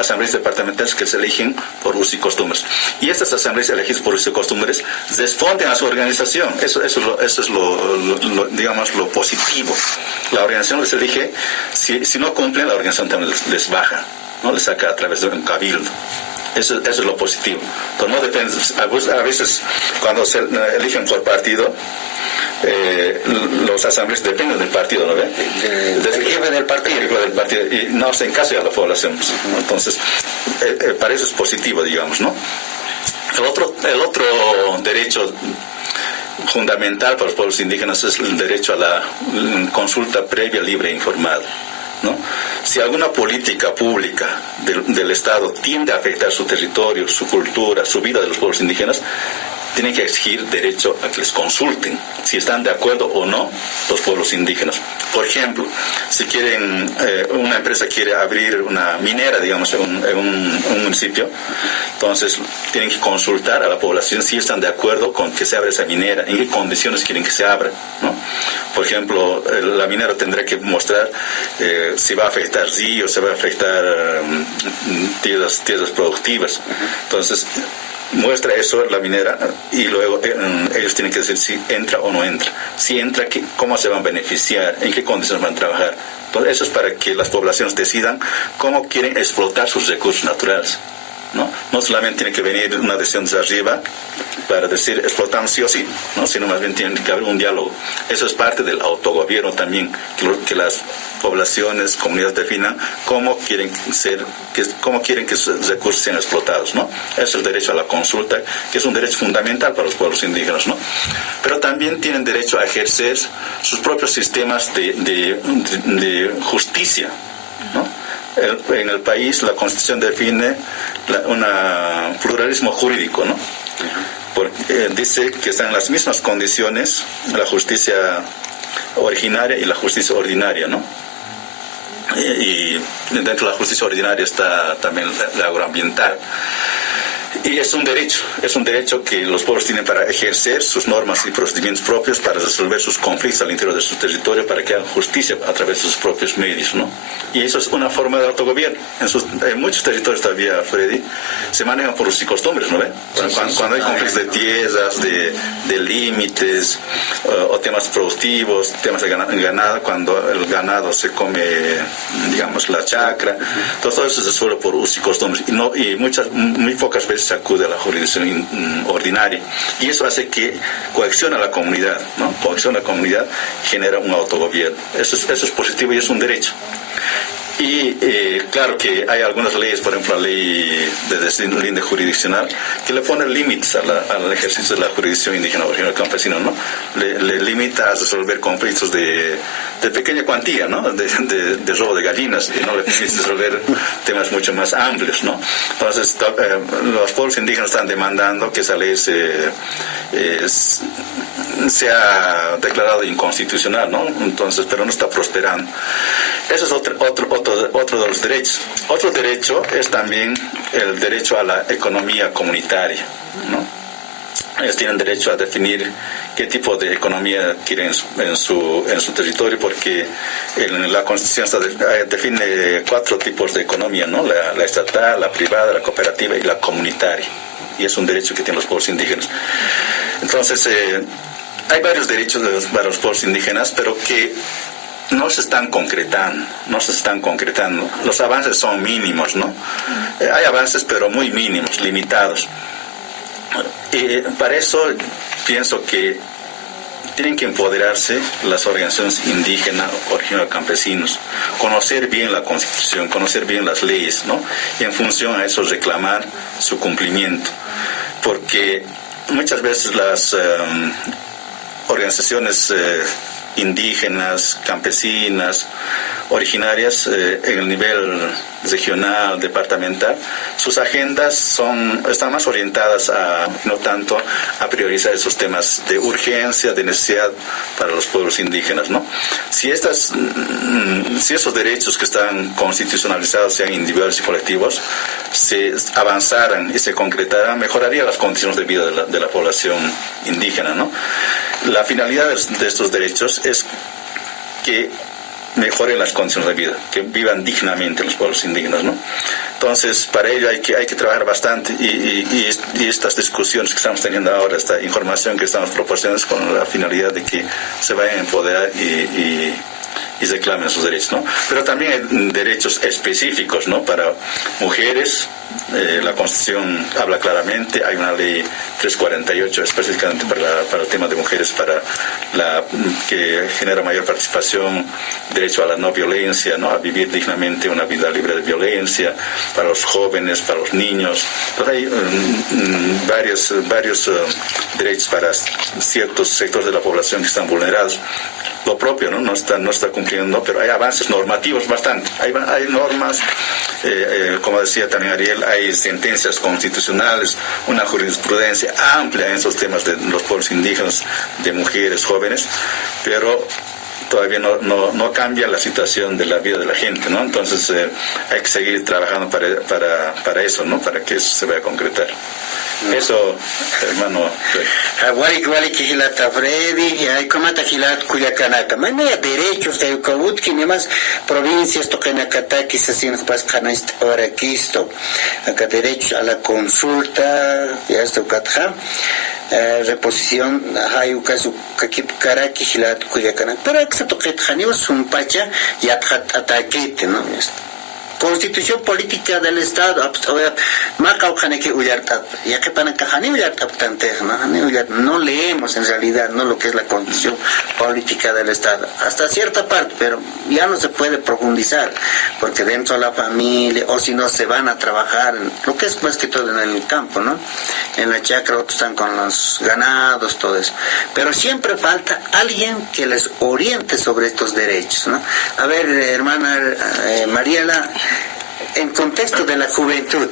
asambleas departamentales que se eligen por usos y costumbres. Y estas asambleas elegidas por usos y costumbres responden a su organización. Eso es lo positivo. La organización les elige, si no cumplen, la organización también les baja, ¿no? Les saca a través de un cabildo. Eso es lo positivo. Entonces, no depende, a veces cuando se eligen por partido, los asambleas dependen del partido, ¿no ve? Del jefe del partido. Y no se encaja a la población. Entonces, para eso es positivo, digamos, ¿no? El otro derecho fundamental para los pueblos indígenas es el derecho a la consulta previa, libre e informada, ¿no? Si alguna política pública del Estado tiende a afectar su territorio, su cultura, su vida de los pueblos indígenas, tienen que exigir derecho a que les consulten si están de acuerdo o no los pueblos indígenas. Por ejemplo, si una empresa quiere abrir una minera, digamos, en un municipio, entonces tienen que consultar a la población si están de acuerdo con que se abra esa minera, en qué condiciones quieren que se abra, ¿no? Por ejemplo, la minera tendrá que mostrar si va a afectar ríos, si va a afectar tierras productivas. Entonces, muestra eso la minera y luego ellos tienen que decir si entra o no entra. Si entra, ¿cómo se van a beneficiar? ¿En qué condiciones van a trabajar? Entonces, eso es para que las poblaciones decidan cómo quieren explotar sus recursos naturales. ¿no? No solamente tiene que venir una decisión desde arriba para decir explotamos sí o sí, ¿no? Sino más bien tiene que haber un diálogo. Eso es parte del autogobierno también, que las poblaciones, comunidades definan cómo quieren que sus recursos sean explotados, ¿no? Es el derecho a la consulta, que es un derecho fundamental para los pueblos indígenas, ¿no? Pero también tienen derecho a ejercer sus propios sistemas de justicia, ¿no? En el país la Constitución define un pluralismo jurídico, ¿no? Porque dice que están en las mismas condiciones la justicia originaria y la justicia ordinaria, ¿no? Y dentro de la justicia ordinaria está también la agroambiental. Y es un derecho que los pueblos tienen para ejercer sus normas y procedimientos propios para resolver sus conflictos al interior de su territorio, para que hagan justicia a través de sus propios medios, ¿no? Y eso es una forma de autogobierno. En muchos territorios todavía, Freddy, se manejan por usos y costumbres, ¿no ve? Cuando hay conflictos de tierras, de límites, o temas productivos, temas de ganado, cuando el ganado se come, digamos, la chacra, todo eso se resuelve por usos y costumbres. Y muy pocas veces se acude a la jurisdicción ordinaria, y eso hace que coacciona a la comunidad, ¿no? Coacciona a la comunidad, genera un autogobierno. Eso es positivo y es un derecho. Y claro que hay algunas leyes, por ejemplo la ley de deslinde jurisdiccional, que le pone límites al ejercicio de la jurisdicción indígena original campesina, ¿no? Le limita a resolver conflictos de pequeña cuantía, ¿no? De robo de gallinas, y no le permite resolver temas mucho más amplios, ¿no? Entonces los pueblos indígenas están demandando que esa ley sea declarado inconstitucional, ¿no? Entonces, pero no está prosperando. Ese es otro de los derechos. Otro derecho es también el derecho a la economía comunitaria, ¿no? Ellos tienen derecho a definir qué tipo de economía quieren en su territorio, porque en la Constitución define 4 tipos de economía, ¿no? La estatal, la privada, la cooperativa y la comunitaria. Y es un derecho que tienen los pueblos indígenas. Entonces, hay varios derechos para los pueblos indígenas, pero que no se están concretando. Los avances son mínimos, ¿no? Hay avances, pero muy mínimos, limitados. Y para eso pienso que tienen que empoderarse las organizaciones indígenas, originarios campesinos, conocer bien la Constitución, conocer bien las leyes, ¿no? Y en función a eso reclamar su cumplimiento. Porque muchas veces las organizaciones indígenas, campesinas, originarias en el nivel regional, departamental, sus agendas están más orientadas no tanto a priorizar esos temas de urgencia, de necesidad para los pueblos indígenas, ¿no? Si esos derechos que están constitucionalizados, sean individuales y colectivos, se avanzaran y se concretaran, mejoraría las condiciones de vida de la población indígena, ¿no? La finalidad de estos derechos es que mejoren las condiciones de vida, que vivan dignamente los pueblos indígenas, ¿no? Entonces, para ello hay que trabajar bastante, y estas discusiones que estamos teniendo ahora, esta información que estamos proporcionando, es con la finalidad de que se vayan a empoderar y reclamen sus derechos, ¿no? Pero también hay derechos específicos, ¿no? Para mujeres, la Constitución habla claramente, hay una ley 348 específicamente para el tema de mujeres, que genera mayor participación, derecho a la no violencia, ¿no? A vivir dignamente una vida libre de violencia, para los jóvenes, para los niños. Entonces hay varios derechos para ciertos sectores de la población que están vulnerados. Lo propio, ¿no? No está cumpliendo, pero hay avances normativos bastante. Hay normas, como decía también Ariel, hay sentencias constitucionales, una jurisprudencia amplia en esos temas de los pueblos indígenas, de mujeres, jóvenes, pero todavía no cambia la situación de la vida de la gente, ¿no? Entonces hay que seguir trabajando para eso, ¿no? Para que eso se vaya a concretar. Eso, hermano. Wari Kijilata Freddy, hay comata Gilat Cuyacanata. Manera derechos de Yucabutki, ni más provincias Tocanacataki, Sasin Pascanist, ahora Quisto. Acá derechos a la consulta, ya está Ucatja. Reposición, hay caso Kakip Karaki Gilat Cuyacanata. Pero que se toque Janio Sumpacha y Ataquete, ¿no? Constitución política del Estado, no leemos en realidad no lo que es la Constitución política del Estado, hasta cierta parte, pero ya no se puede profundizar, porque dentro de la familia, o si no se van a trabajar, lo que es más que todo en el campo, ¿no? En la chacra otros están con los ganados, todo eso. Pero siempre falta alguien que les oriente sobre estos derechos, ¿no? A ver, hermana Mariela, en contexto de la juventud,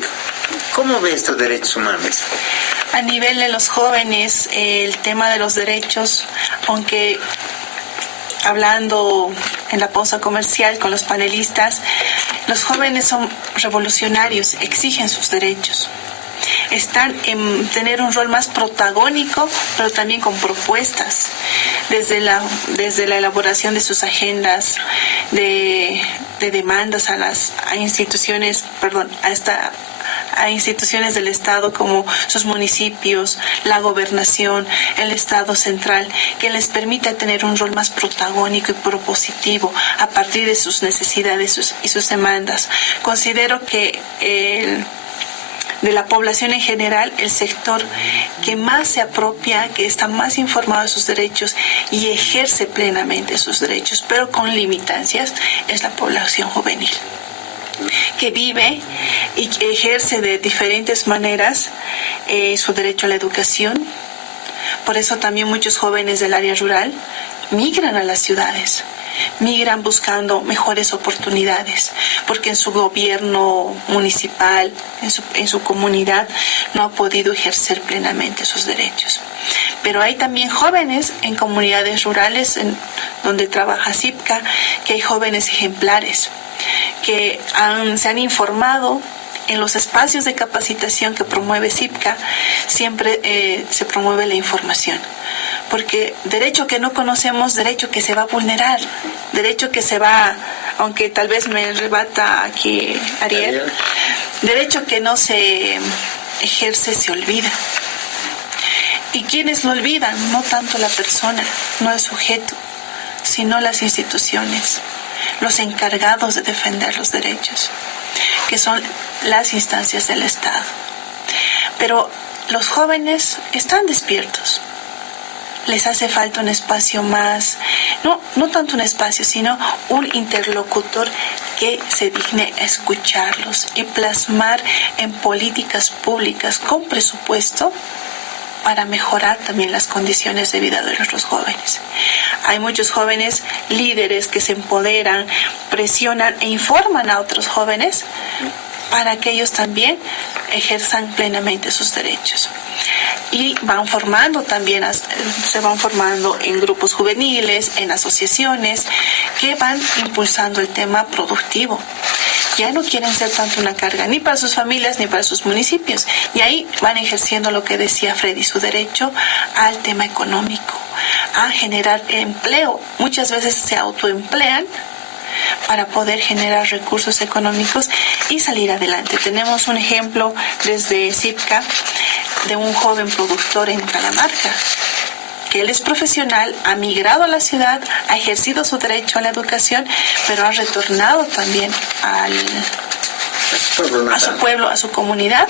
¿cómo ve estos derechos humanos? A nivel de los jóvenes, el tema de los derechos, aunque hablando en la pausa comercial con los panelistas, los jóvenes son revolucionarios, exigen sus derechos. Están en tener un rol más protagónico, pero también con propuestas, desde la elaboración de sus agendas de demandas a instituciones del Estado como sus municipios, la gobernación, el Estado central, que les permita tener un rol más protagónico y propositivo a partir de sus necesidades y sus demandas. Considero que de la población en general, el sector que más se apropia, que está más informado de sus derechos y ejerce plenamente sus derechos, pero con limitancias, es la población juvenil, que vive y que ejerce de diferentes maneras su derecho a la educación. Por eso también muchos jóvenes del área rural migran a las ciudades, migran buscando mejores oportunidades, porque en su gobierno municipal, en su comunidad, no ha podido ejercer plenamente sus derechos. Pero hay también jóvenes en comunidades rurales donde trabaja CIPCA, que hay jóvenes ejemplares, que se han informado. En los espacios de capacitación que promueve CIPCA, siempre se promueve la información. Porque derecho que no conocemos, derecho que se va a vulnerar, derecho que se va, aunque tal vez me rebata aquí Ariel, derecho que no se ejerce se olvida. ¿Y quiénes lo olvidan? No tanto la persona, no el sujeto, sino las instituciones, los encargados de defender los derechos, que son las instancias del Estado. Pero los jóvenes están despiertos. Les hace falta un espacio más, no tanto un espacio, sino un interlocutor que se digne a escucharlos y plasmar en políticas públicas con presupuesto para mejorar también las condiciones de vida de nuestros jóvenes. Hay muchos jóvenes líderes que se empoderan, presionan e informan a otros jóvenes para que ellos también ejerzan plenamente sus derechos. Y se van formando en grupos juveniles, en asociaciones, que van impulsando el tema productivo. Ya no quieren ser tanto una carga ni para sus familias ni para sus municipios. Y ahí van ejerciendo lo que decía Freddy, su derecho al tema económico, a generar empleo. Muchas veces se autoemplean para poder generar recursos económicos y salir adelante. Tenemos un ejemplo desde CIPCA de un joven productor en Calamarca, que él es profesional, ha migrado a la ciudad, ha ejercido su derecho a la educación, pero ha retornado también a su pueblo, a su comunidad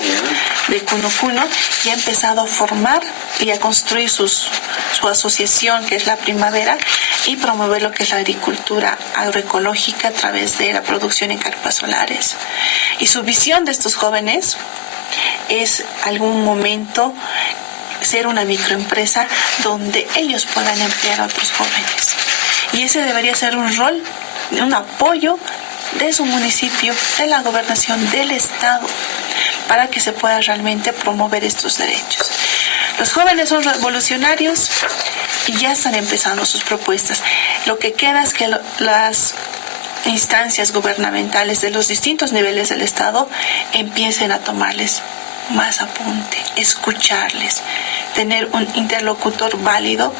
de Cuno y ha empezado a formar y a construir su asociación, que es la Primavera, y promover lo que es la agricultura agroecológica a través de la producción en carpas solares. Y su visión de estos jóvenes es algún momento ser una microempresa donde ellos puedan emplear a otros jóvenes. Y ese debería ser un rol, un apoyo de su municipio, de la gobernación, del Estado, para que se pueda realmente promover estos derechos. Los jóvenes son revolucionarios y ya están empezando sus propuestas. Lo que queda es que las instancias gubernamentales de los distintos niveles del Estado empiecen a tomarles más apunte, escucharles, tener un interlocutor válido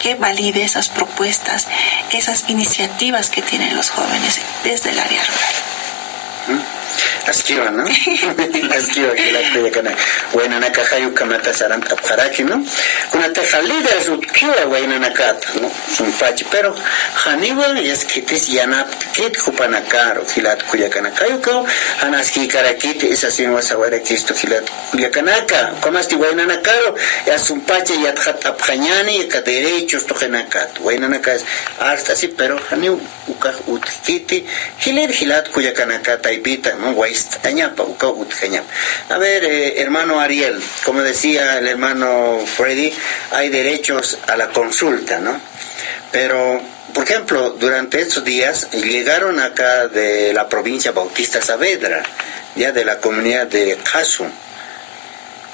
que valide esas propuestas, esas iniciativas que tienen los jóvenes desde el área rural. Asquiva, ¿no? Asquiva que la kuyakana. Bueno, nakahayu kamata saranta paraki, ¿no? Kuna tejalida es utkiwa, bueno, nakata, ¿no? Sumpachi, pero haniwa es que tis yanap kit kupanakaro, hilat kuyakana kayuko, anaski karakiti, esa sin wasawara kisto hilat kuyakanaka, komasti bueno nakaro, ya sumpachi yathat aphañani, ka derechos tojenakat, bueno nakas, hasta sí, pero haniu uka utkiti, hilat kuyakanaka taipita, ¿no? Waist, añapa, uka utkañap. A ver, hermano Ariel, como decía el hermano Freddy, hay derechos a la consulta, ¿no? Pero, por ejemplo, durante estos días llegaron acá de la provincia Bautista Saavedra, ya de la comunidad de Casu,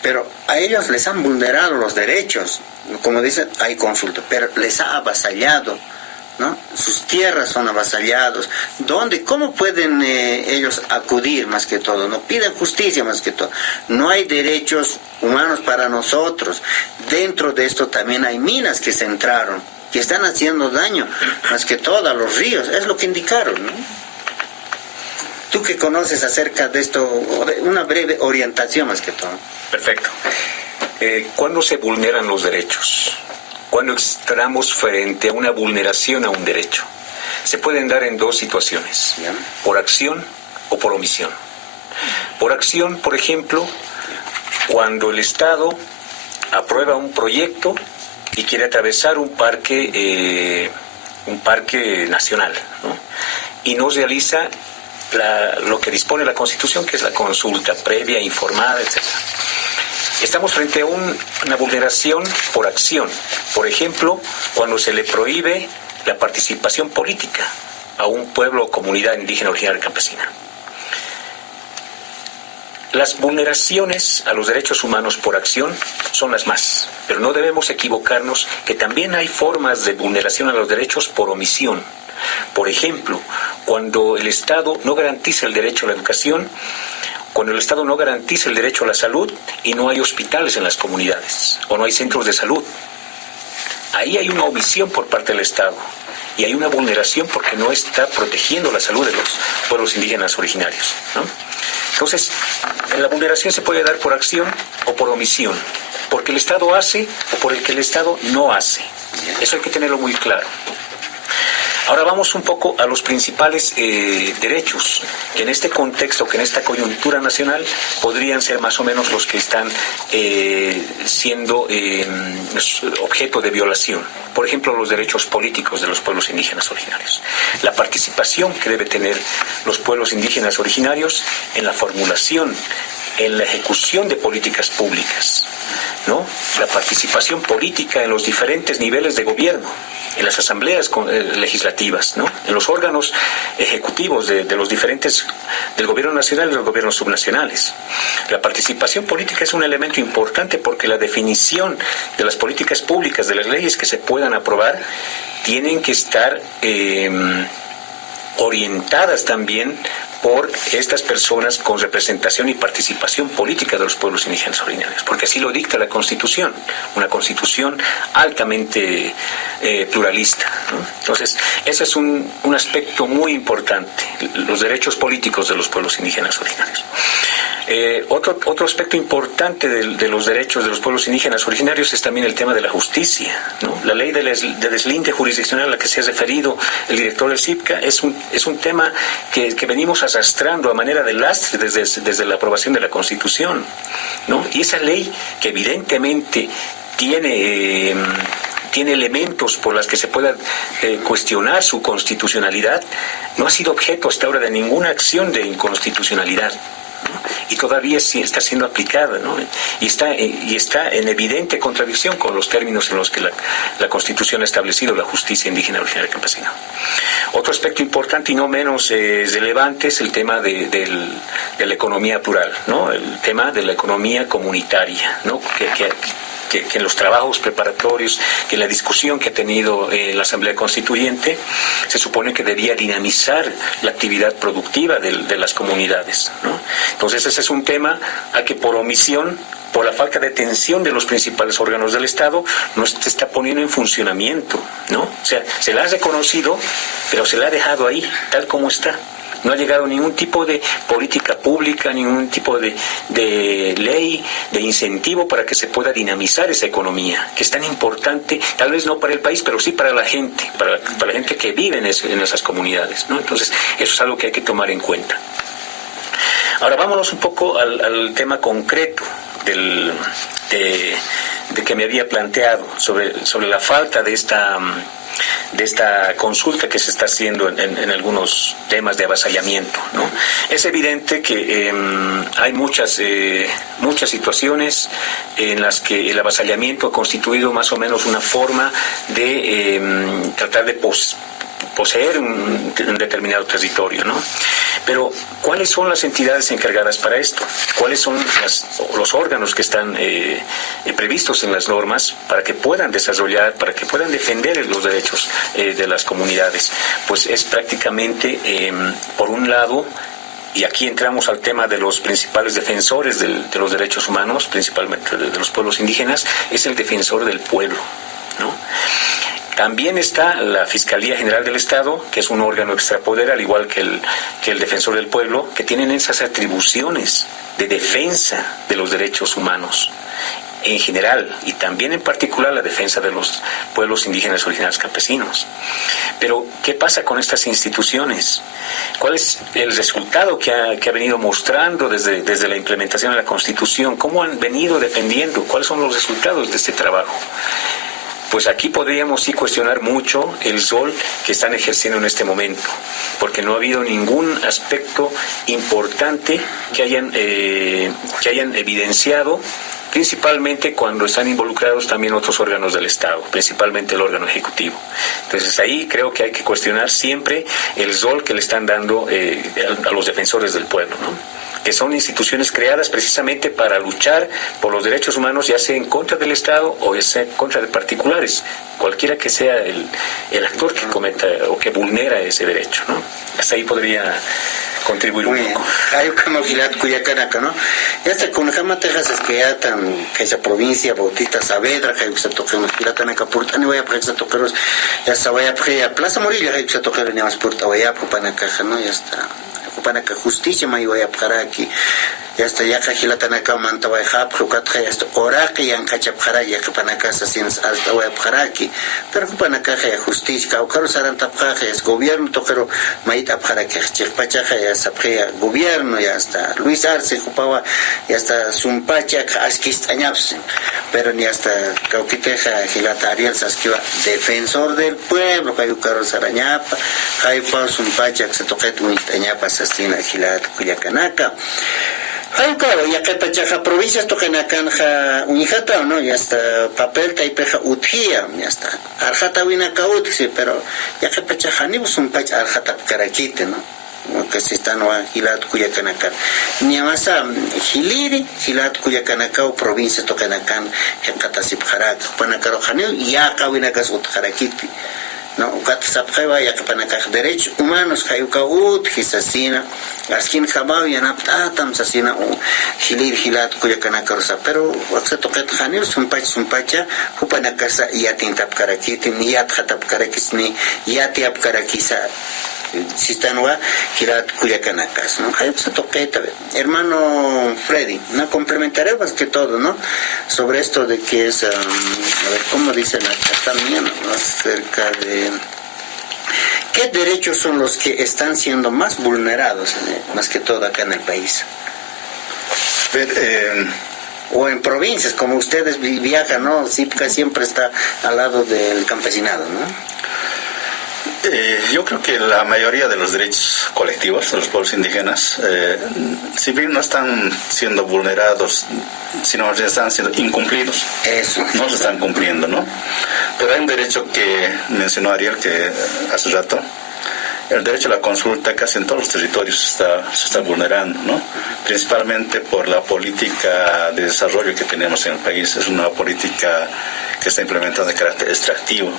pero a ellos les han vulnerado los derechos, como dicen, hay consulta, pero les ha avasallado, ¿no? Sus tierras son avasallados. ¿Dónde? ¿Cómo pueden ellos acudir más que todo? No piden justicia más que todo. No hay derechos humanos para nosotros. Dentro de esto también hay minas que se entraron, que están haciendo daño más que todo a los ríos. Es lo que indicaron, ¿no? Tú que conoces acerca de esto, una breve orientación más que todo. Perfecto. ¿Cuándo se vulneran los derechos? Cuando estamos frente a una vulneración a un derecho. Se pueden dar en dos situaciones, por acción o por omisión. Por acción, por ejemplo, cuando el Estado aprueba un proyecto y quiere atravesar un parque nacional, ¿no? Y no realiza lo que dispone la Constitución, que es la consulta previa, informada, etc. Estamos frente a una vulneración por acción. Por ejemplo, cuando se le prohíbe la participación política a un pueblo o comunidad indígena originaria campesina. Las vulneraciones a los derechos humanos por acción son las más, pero no debemos equivocarnos que también hay formas de vulneración a los derechos por omisión. Por ejemplo, cuando el Estado no garantiza el derecho a la educación, cuando el Estado no garantiza el derecho a la salud y no hay hospitales en las comunidades o no hay centros de salud. Ahí hay una omisión por parte del Estado y hay una vulneración porque no está protegiendo la salud de los pueblos indígenas originarios, ¿no? Entonces, la vulneración se puede dar por acción o por omisión, porque el Estado hace o por el que el Estado no hace. Eso hay que tenerlo muy claro. Ahora vamos un poco a los principales derechos, que en este contexto, que en esta coyuntura nacional, podrían ser más o menos los que están siendo objeto de violación. Por ejemplo, los derechos políticos de los pueblos indígenas originarios. La participación que debe tener los pueblos indígenas originarios en la formulación, en la ejecución de políticas públicas, ¿no? La participación política en los diferentes niveles de gobierno, en las asambleas legislativas, ¿no? En los órganos ejecutivos de los diferentes, del gobierno nacional y de los gobiernos subnacionales. La participación política es un elemento importante porque la definición de las políticas públicas, de las leyes que se puedan aprobar, tienen que estar orientadas también por estas personas con representación y participación política de los pueblos indígenas originarios, porque así lo dicta la Constitución, una Constitución altamente pluralista, ¿no? Entonces, ese es un aspecto muy importante, los derechos políticos de los pueblos indígenas originarios. Otro aspecto importante de los derechos de los pueblos indígenas originarios es también el tema de la justicia, ¿no? La ley de deslinde jurisdiccional a la que se ha referido el director del CIPCA es un tema que venimos arrastrando a manera de lastre desde la aprobación de la Constitución, ¿no? Y esa ley que evidentemente tiene elementos por los que se pueda cuestionar su constitucionalidad, no ha sido objeto hasta ahora de ninguna acción de inconstitucionalidad, ¿no? Y todavía sí está siendo aplicada, ¿no? Y está en evidente contradicción con los términos en los que la Constitución ha establecido la justicia indígena originaria campesina. Otro aspecto importante y no menos relevante es el tema de la economía plural, ¿no? El tema de la economía comunitaria, ¿no? Que en los trabajos preparatorios, que en la discusión que ha tenido la Asamblea Constituyente, se supone que debía dinamizar la actividad productiva de las comunidades, ¿no? Entonces ese es un tema a que por omisión, por la falta de atención de los principales órganos del Estado, no se está poniendo en funcionamiento, ¿no? O sea, se la ha reconocido, pero se la ha dejado ahí, tal como está. No ha llegado ningún tipo de política pública, ningún tipo de ley, de incentivo para que se pueda dinamizar esa economía, que es tan importante, tal vez no para el país, pero sí para la gente, para la gente que vive en esas comunidades, ¿no? Entonces, eso es algo que hay que tomar en cuenta. Ahora vámonos un poco al tema concreto de que me había planteado sobre la falta de esta consulta que se está haciendo en algunos temas de avasallamiento, ¿no? Es evidente que hay muchas situaciones en las que el avasallamiento ha constituido más o menos una forma de tratar de poseer un determinado territorio, ¿no? Pero, ¿cuáles son las entidades encargadas para esto? ¿Cuáles son los órganos que están previstos en las normas para que puedan desarrollar, para que puedan defender los derechos de las comunidades? Pues es prácticamente, por un lado, y aquí entramos al tema de los principales defensores de los derechos humanos, principalmente de los pueblos indígenas, es el defensor del pueblo, ¿no? También está la Fiscalía General del Estado, que es un órgano extrapoder, al igual que el Defensor del Pueblo, que tienen esas atribuciones de defensa de los derechos humanos en general y también en particular la defensa de los pueblos indígenas originarios campesinos. Pero, ¿qué pasa con estas instituciones? ¿Cuál es el resultado que ha venido mostrando desde la implementación de la Constitución? ¿Cómo han venido defendiendo? ¿Cuáles son los resultados de este trabajo? Pues aquí podríamos sí cuestionar mucho el rol que están ejerciendo en este momento, porque no ha habido ningún aspecto importante que hayan evidenciado, principalmente cuando están involucrados también otros órganos del Estado, principalmente el órgano ejecutivo. Entonces ahí creo que hay que cuestionar siempre el rol que le están dando a los defensores del pueblo, ¿no? Que son instituciones creadas precisamente para luchar por los derechos humanos, ya sea en contra del Estado o ya sea en contra de particulares, cualquiera que sea el actor que cometa o que vulnera ese derecho, ¿no? Hasta ahí podría contribuir un poco. Hay como Gilat Cuyacanaka, ¿no? Ya está con Jama Texas es que ya tan que esa provincia Bautista Saavedra que se toca en Gilatanaka Purtani voy a precisar toqueros ya se vaya a Plaza Morilla que se toca en más Purta voy a Pupanacaja, ¿no? Ya está para que justicia me voy a parar aquí ya está ya que Gilatanaka manta voy a Jupatja ya está ora que ya en Cachapjara ya que Panacasa sin hasta voy a parar aquí pero Panacaja ya justicia Caucaro Sarantapjaja es gobierno toquero maita para que Chirpachaja ya saprea gobierno ya está Luis Arce Jupaba ya está Zumpacha Askist Añaps pero ni hasta Cauquiteja Gilata Ariel Sasquiva defensor del pueblo Caucaro Sarañapa Jaipa Zumpacha que se toque tu Añapa Sastina Gilat Cuyacanaka claro, ya que pachaja provincias tocan acá unijata, ¿no? Ya está papel taipeja utjía, ya está. Arjata wina kautxi, pero ya que pachaja ni un pach arjata karaquite, ¿no? Que se están a Gilat Cuyacanacán. Ni más a Giliri, Gilat Cuyacanacán, provincias tocan acá en Catasip Jarak, Panacarojaneo, ya kawinakas utjaraquiti. No, Catasapjeva, ya que panacaj derechos humanos, Jayucaut, Gisasina, Askin Jabao, Yanaptatam, Sasina, Gilir, Gilat, Cuyacanacrosa, pero se toca Janil, Sumpacha, Hupanacasa, Yatintap Karakitin, Yat Hatap Karakis, ni Yatiap Karakisa. Sistanua, Gilat Cuyacanacas, ¿no? Ahí se toqueta, hermano Freddy, ¿no? Complementaré más que todo, ¿no? Sobre esto de que es, a ver, ¿cómo dicen acá también, ¿no? Acerca de qué derechos son los que están siendo más vulnerados, más que todo acá en el país. O en provincias, como ustedes viajan, ¿no? Cipca siempre está al lado del campesinado, ¿no? Yo creo que la mayoría de los derechos colectivos de los pueblos indígenas, si bien no están siendo vulnerados, sino que están siendo incumplidos. Eso. No se están cumpliendo, ¿no? Pero hay un derecho que mencionó Ariel que hace rato, el derecho a la consulta casi en todos los territorios se está vulnerando, ¿no? Principalmente por la política de desarrollo que tenemos en el país. Es una política que está implementada de carácter extractivo,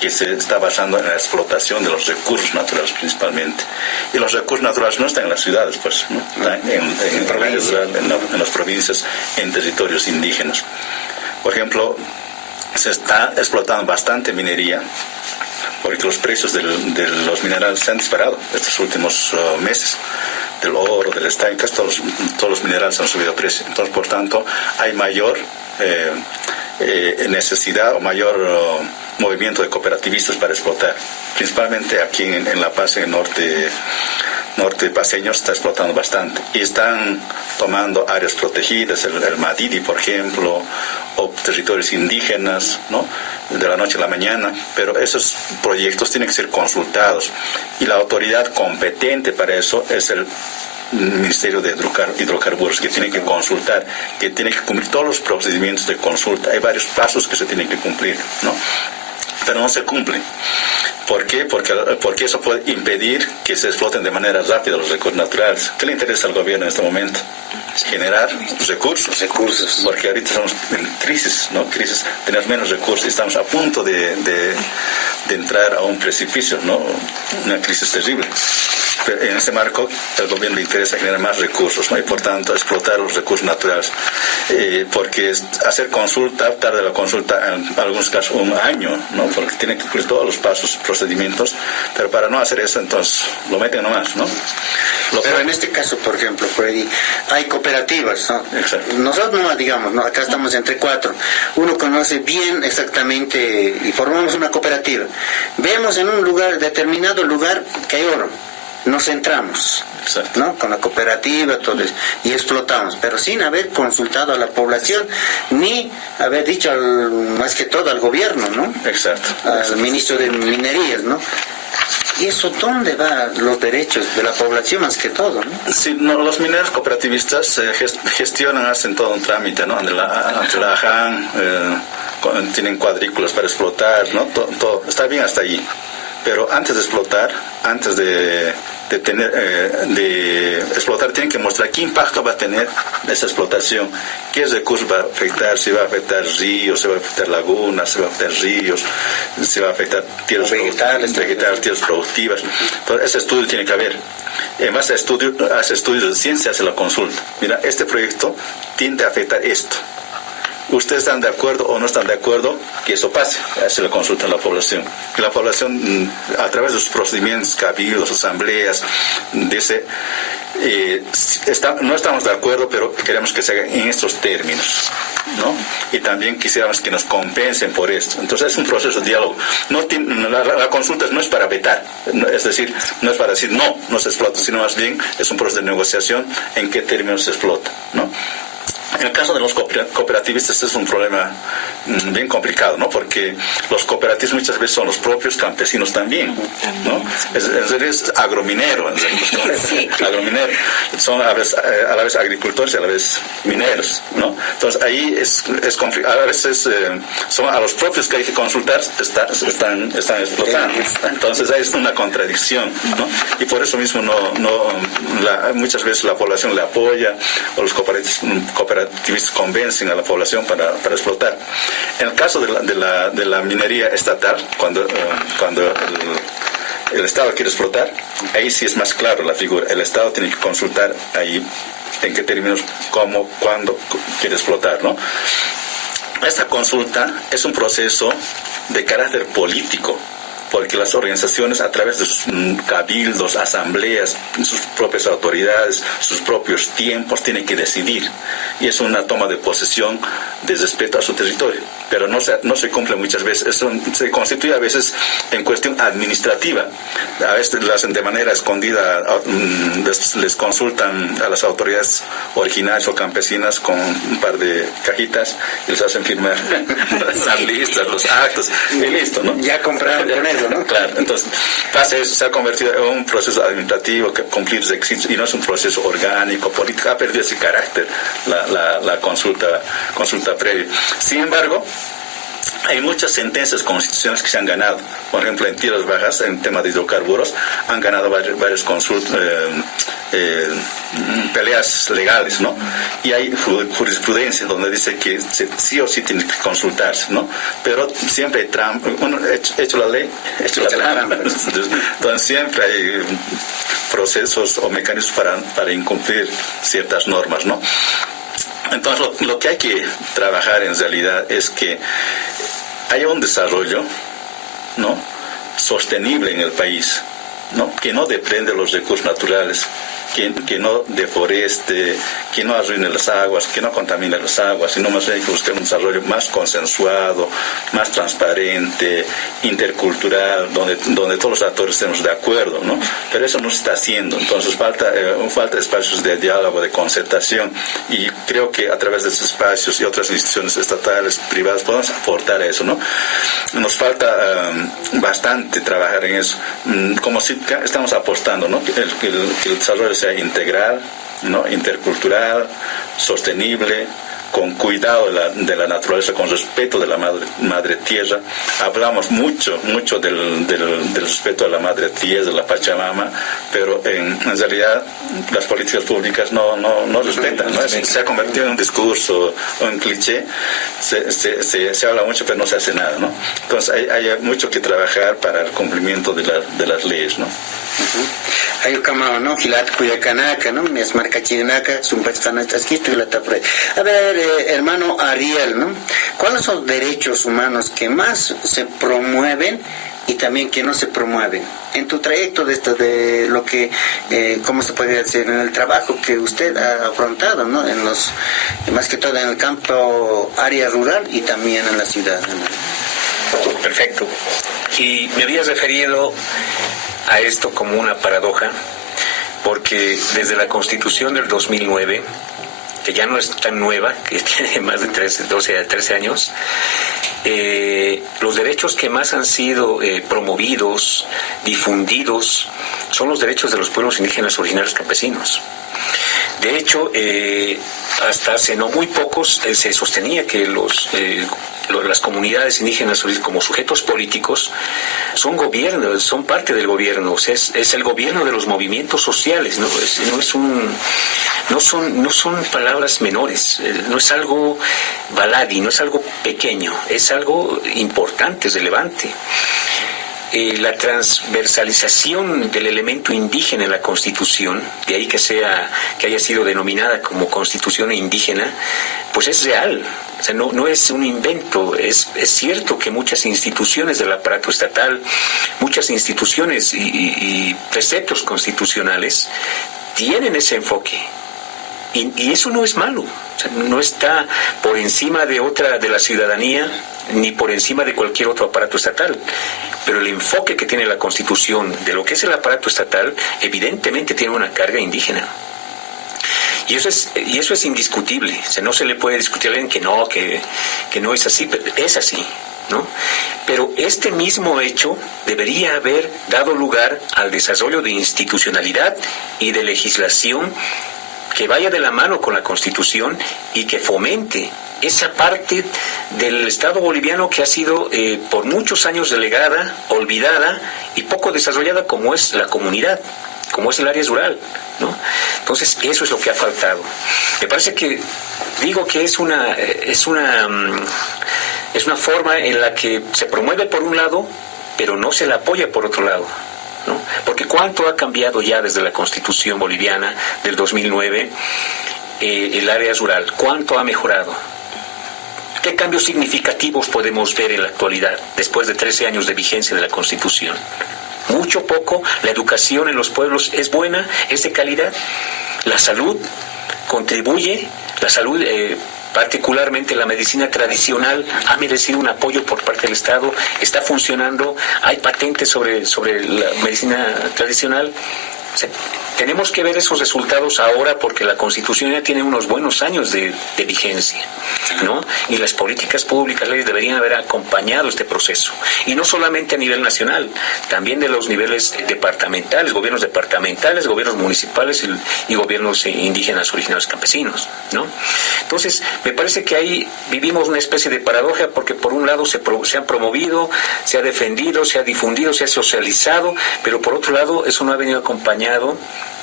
que se está basando en la explotación de los recursos naturales principalmente. Y los recursos naturales no están en las ciudades, pues, ¿no? Están en las provincias, en territorios indígenas. Por ejemplo, se está explotando bastante minería, porque los precios de los minerales se han disparado estos últimos meses. Del oro, del estaño, casi todos los minerales han subido de precio. Entonces, por tanto, hay mayor necesidad o mayor movimiento de cooperativistas para explotar. Principalmente aquí en La Paz, en el norte paseño, se está explotando bastante. Y están tomando áreas protegidas, el Madidi, por ejemplo, o territorios indígenas, ¿no?, de la noche a la mañana. Pero esos proyectos tienen que ser consultados. Y la autoridad competente para eso es el Ministerio de Hidrocarburos, que tiene que consultar, que tiene que cumplir todos los procedimientos de consulta. Hay varios pasos que se tienen que cumplir, ¿no? Pero no se cumplen. ¿Por qué? Porque eso puede impedir que se exploten de manera rápida los recursos naturales. ¿Qué le interesa al gobierno en este momento? Generar recursos. Porque ahorita estamos en crisis, ¿no? Tenemos menos recursos y estamos a punto de entrar a un precipicio, ¿no? Una crisis terrible. Pero en ese marco, al gobierno le interesa generar más recursos, ¿no? Y por tanto explotar los recursos naturales. Porque hacer consulta, tarda la consulta en algunos casos un año, ¿no? Porque tiene que cumplir todos los pasos, procedimientos, pero para no hacer eso, entonces lo meten nomás, ¿no? Pero en este caso, por ejemplo, Freddy, hay cooperativas, ¿no? Exacto. Nosotros nomás, digamos, ¿no? Acá estamos entre 4. Uno conoce bien exactamente y formamos una cooperativa. Vemos en un determinado lugar que hay oro. Nos centramos, exacto, ¿no?, con la cooperativa, todo eso, y explotamos, pero sin haber consultado a la población, ni haber dicho más que todo al gobierno, ¿no? Exacto. Al ministro de Minerías, ¿no? ¿Y eso dónde van los derechos de la población más que todo, no? Sí, no, los mineros cooperativistas gestionan, hacen todo un trámite, ¿no? Ante la AJAN, tienen cuadrículas para explotar, ¿no? Todo está bien hasta allí. Pero antes de explotar, antes de explotar, tienen que mostrar qué impacto va a tener esa explotación, qué recursos va a afectar, si va a afectar ríos, si va a afectar lagunas, si va a afectar ríos, si va a afectar tierras vegetales, tierras productivas. Entonces, ese estudio tiene que haber. En base a estudios de ciencia, hace la consulta. Mira, este proyecto tiende a afectar esto. ¿Ustedes están de acuerdo o no están de acuerdo que eso pase? Se le consulta a la población. Y la población, a través de sus procedimientos, cabildos, asambleas, dice, no estamos de acuerdo, pero queremos que se haga en estos términos, ¿no? Y también quisiéramos que nos compensen por esto. Entonces es un proceso de diálogo. La consulta no es para vetar, es decir, no es para decir no se explota, sino más bien es un proceso de negociación en qué términos se explota, ¿no? En el caso de los cooperativistas es un problema bien complicado, ¿no? Porque los cooperativos muchas veces son los propios campesinos también, ¿no? Es agrominero, sí. Agrominero. Son a la vez agricultores y a la vez mineros, ¿no? Entonces ahí es complicado. A veces son a los propios que hay que consultar, están explotando. Entonces ahí es una contradicción, ¿no? Y por eso mismo muchas veces la población le apoya, o los cooperativistas convencen a la población para explotar. En el caso de la minería estatal, cuando el Estado quiere explotar, ahí sí es más claro la figura. El Estado tiene que consultar ahí en qué términos, cómo, cuándo quiere explotar, ¿no? Esta consulta es un proceso de carácter político, porque las organizaciones, a través de sus cabildos, asambleas, sus propias autoridades, sus propios tiempos, tienen que decidir. Y es una toma de posesión de respeto a su territorio. Pero no se cumple muchas veces. Eso se constituye a veces en cuestión administrativa. A veces lo hacen de manera escondida, les consultan a las autoridades originarias o campesinas con un par de cajitas y les hacen firmar las listas, los actos, y listo, ¿no? Ya compraron con eso, ¿no? Claro, entonces pasa eso, se ha convertido en un proceso administrativo que cumplir requisitos y no es un proceso orgánico, político, ha perdido ese carácter la consulta previa. Sin embargo, hay muchas sentencias constitucionales que se han ganado. Por ejemplo, en Tierras Bajas, en tema de hidrocarburos, han ganado varias peleas legales, ¿no? Y hay jurisprudencia donde dice que sí o sí tiene que consultarse, ¿no? Pero siempre hay trampa. Bueno, hecho la ley, hecho la trampa. Entonces siempre hay procesos o mecanismos para incumplir ciertas normas, ¿no? Entonces lo que hay que trabajar en realidad es que haya un desarrollo, ¿no?, sostenible en el país, ¿no? Que no depende de los recursos naturales, que no deforeste, que no arruine las aguas, que no contamine las aguas, sino más bien que busque un desarrollo más consensuado, más transparente, intercultural, donde todos los actores estemos de acuerdo, ¿no? Pero eso no se está haciendo, entonces falta espacios de diálogo, de concertación, y creo que a través de esos espacios y otras instituciones estatales, privadas, podemos aportar eso, ¿no? Nos falta bastante trabajar en eso. Como CIPCA estamos apostando, ¿no? Que el desarrollo sea integral, ¿no? Intercultural, sostenible, con cuidado de la naturaleza, con respeto de la madre tierra. Hablamos mucho del respeto a la madre tierra, de la Pachamama, pero en realidad las políticas públicas no respetan, ¿no? Se ha convertido en un discurso o en cliché, se habla mucho pero no se hace nada, ¿no? Entonces hay mucho que trabajar para el cumplimiento de las leyes, ¿no? Hay un camino, ¿no? Gilat Cuyacanaka, ¿no? Es marca chinaca, a ver, hermano Ariel, ¿no? ¿Cuáles son los derechos humanos que más se promueven y también que no se promueven? En tu trayecto de lo que, ¿cómo se puede decir? En el trabajo que usted ha afrontado, ¿no? Más que todo en el campo, área rural y también en la ciudad, ¿no? Perfecto. Y me habías referido a esto como una paradoja, porque desde la Constitución del 2009, que ya no es tan nueva, que tiene más de 13 años, los derechos que más han sido promovidos, difundidos, son los derechos de los pueblos indígenas originarios campesinos. De hecho, hasta hace no muy pocos se sostenía que las comunidades indígenas como sujetos políticos son gobiernos, son parte del gobierno, o sea, es el gobierno de los movimientos sociales, ¿no? No son palabras menores, no es algo baladí, no es algo pequeño, es algo importante, es relevante. La transversalización del elemento indígena en la Constitución, de ahí que haya sido denominada como Constitución indígena, pues es real. O sea, no es un invento. Es cierto que muchas instituciones del aparato estatal, muchas instituciones y preceptos constitucionales tienen ese enfoque. Y eso no es malo. O sea, no está por encima de la ciudadanía ni por encima de cualquier otro aparato estatal. Pero el enfoque que tiene la Constitución de lo que es el aparato estatal evidentemente tiene una carga indígena. Y eso es indiscutible. O sea, no se le puede discutir a alguien que no es así, pero es así, ¿no? Pero este mismo hecho debería haber dado lugar al desarrollo de institucionalidad y de legislación que vaya de la mano con la Constitución y que fomente esa parte del Estado boliviano que ha sido por muchos años relegada, olvidada y poco desarrollada, como es la comunidad, como es el área rural, ¿no? Entonces eso es lo que ha faltado. Me parece que digo que es una forma en la que se promueve por un lado, pero no se la apoya por otro lado, ¿no? Porque cuánto ha cambiado ya desde la Constitución boliviana del 2009 el área rural, cuánto ha mejorado. ¿Qué cambios significativos podemos ver en la actualidad, después de 13 años de vigencia de la Constitución? Mucho, poco. La educación en los pueblos es buena, es de calidad. La salud contribuye, particularmente la medicina tradicional, ha merecido un apoyo por parte del Estado, está funcionando, hay patentes sobre la medicina tradicional. O sea, tenemos que ver esos resultados ahora porque la Constitución ya tiene unos buenos años de vigencia, ¿no? Y las políticas públicas, leyes deberían haber acompañado este proceso. Y no solamente a nivel nacional, también de los niveles departamentales, gobiernos municipales y gobiernos indígenas originarios campesinos, ¿no? Entonces, me parece que ahí vivimos una especie de paradoja porque por un lado se han promovido, se ha defendido, se ha difundido, se ha socializado, pero por otro lado eso no ha venido acompañado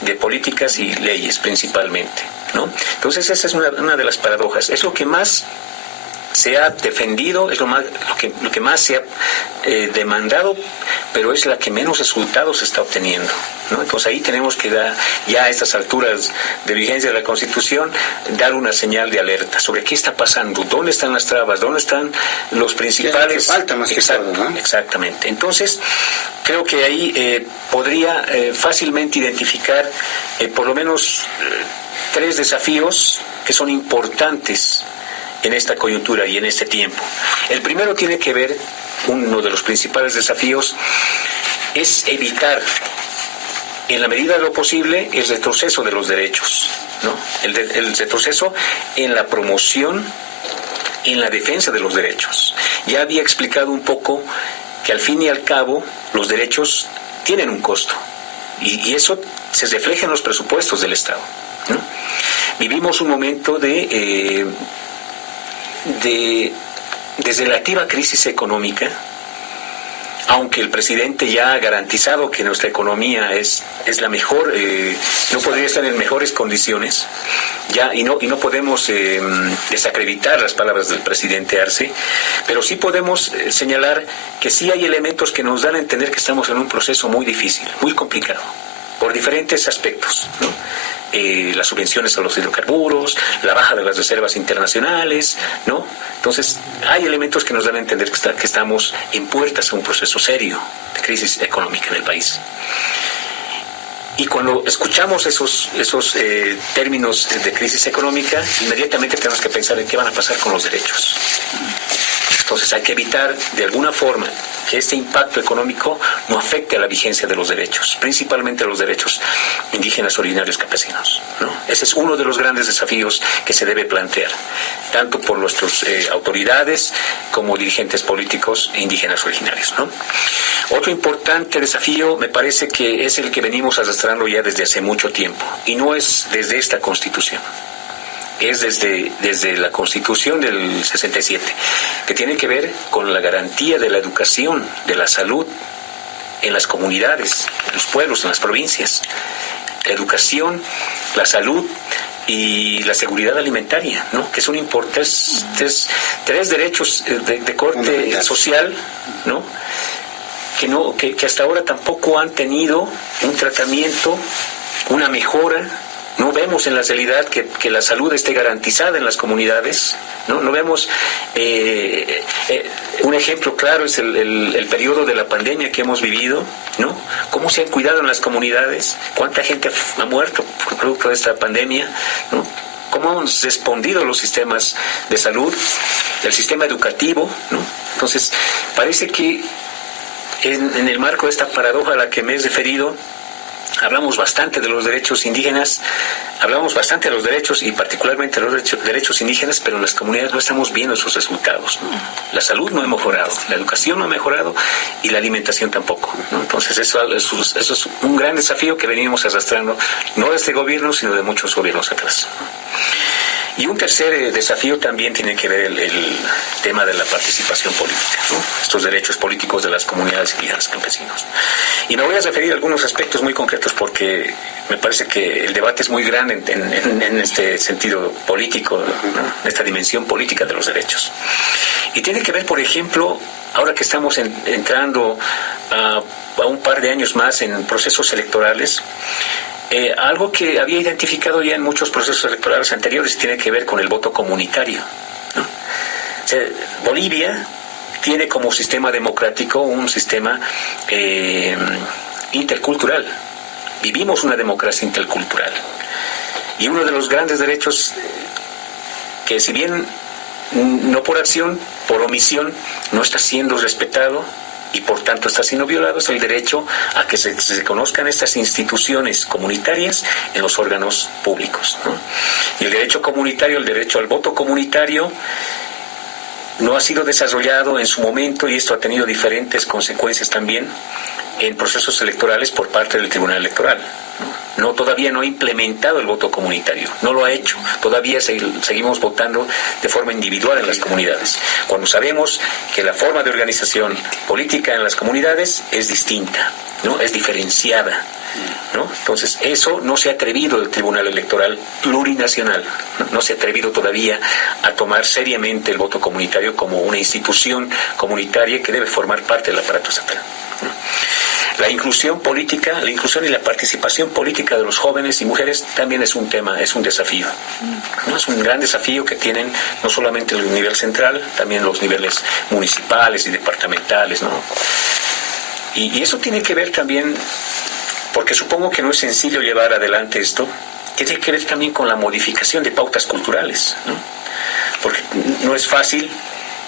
de políticas y leyes principalmente, ¿no? Entonces esa es una de las paradojas. Es lo que más se ha defendido, es lo que más se ha demandado pero es la que menos resultados está obteniendo, ¿no? Entonces ahí tenemos que dar, ya a estas alturas de vigencia de la Constitución, dar una señal de alerta sobre qué está pasando, dónde están las trabas, dónde están los principales... ¿Qué falta más que todo, ¿no? Exactamente. Entonces, creo que ahí podría fácilmente identificar por lo menos 3 desafíos que son importantes en esta coyuntura y en este tiempo. El primero tiene que ver, uno de los principales desafíos, es evitar, en la medida de lo posible, el retroceso de los derechos, ¿no? El retroceso en la promoción, en la defensa de los derechos. Ya había explicado un poco que al fin y al cabo los derechos tienen un costo y eso se refleja en los presupuestos del Estado, ¿no? Vivimos un momento de relativa crisis económica, aunque el presidente ya ha garantizado que nuestra economía es la mejor, no podría estar en mejores condiciones, ya y no podemos desacreditar las palabras del presidente Arce, pero sí podemos señalar que sí hay elementos que nos dan a entender que estamos en un proceso muy difícil, muy complicado, por diferentes aspectos, ¿no? Las subvenciones a los hidrocarburos, la baja de las reservas internacionales, ¿no? Entonces, hay elementos que nos dan a entender que estamos en puertas a un proceso serio de crisis económica en el país. Y cuando escuchamos esos términos de crisis económica, inmediatamente tenemos que pensar en qué van a pasar con los derechos. Entonces, hay que evitar, de alguna forma, que este impacto económico no afecte a la vigencia de los derechos, principalmente a los derechos indígenas, originarios, campesinos, ¿no? Ese es uno de los grandes desafíos que se debe plantear, tanto por nuestras autoridades como dirigentes políticos e indígenas originarios, ¿no? Otro importante desafío me parece que es el que venimos arrastrando ya desde hace mucho tiempo, y no es desde esta Constitución. Es desde la Constitución del 67, que tiene que ver con la garantía de la educación, de la salud en las comunidades, en los pueblos, en las provincias. La educación, la salud y la seguridad alimentaria, ¿no? Que son importantes, tres derechos de corte social, ¿no? Que hasta ahora tampoco han tenido un tratamiento, una mejora. No vemos en la realidad que la salud esté garantizada en las comunidades, ¿no? No vemos, un ejemplo claro es el periodo de la pandemia que hemos vivido, ¿no? Cómo se han cuidado en las comunidades, cuánta gente ha muerto producto de esta pandemia, ¿no? Cómo han respondido los sistemas de salud, el sistema educativo, ¿no? Entonces, parece que en el marco de esta paradoja a la que me he referido, hablamos bastante de los derechos indígenas, hablamos bastante de los derechos y particularmente de los derechos indígenas, pero en las comunidades no estamos viendo esos resultados, ¿no? La salud no ha mejorado, la educación no ha mejorado y la alimentación tampoco, ¿no? Entonces eso es un gran desafío que venimos arrastrando, no de este gobierno, sino de muchos gobiernos atrás. Y un tercer desafío también tiene que ver el tema de la participación política, ¿no? Estos derechos políticos de las comunidades indígenas campesinos. Y me voy a referir a algunos aspectos muy concretos porque me parece que el debate es muy grande en este sentido político, ¿no? En esta dimensión política de los derechos. Y tiene que ver, por ejemplo, ahora que estamos entrando a un par de años más en procesos electorales, algo que había identificado ya en muchos procesos electorales anteriores tiene que ver con el voto comunitario, ¿no? O sea, Bolivia tiene como sistema democrático un sistema intercultural. Vivimos una democracia intercultural. Y uno de los grandes derechos que, si bien no por acción, por omisión, no está siendo respetado y por tanto está siendo violado, es el derecho a que se reconozcan estas instituciones comunitarias en los órganos públicos, ¿no? Y el derecho comunitario, el derecho al voto comunitario, no ha sido desarrollado en su momento y esto ha tenido diferentes consecuencias también en procesos electorales por parte del Tribunal Electoral. Todavía no ha implementado el voto comunitario, no lo ha hecho. Todavía seguimos votando de forma individual en las comunidades, cuando sabemos que la forma de organización política en las comunidades es distinta, ¿no? Es diferenciada, ¿no? Entonces, eso no se ha atrevido el Tribunal Electoral plurinacional, no se ha atrevido todavía a tomar seriamente el voto comunitario como una institución comunitaria que debe formar parte del aparato estatal, ¿no? La inclusión política, la inclusión y la participación política de los jóvenes y mujeres también es un tema, es un desafío, ¿no? Es un gran desafío que tienen no solamente el nivel central, también los niveles municipales y departamentales, ¿no? Y eso tiene que ver también, porque supongo que no es sencillo llevar adelante esto, tiene que ver también con la modificación de pautas culturales, ¿no? Porque no es fácil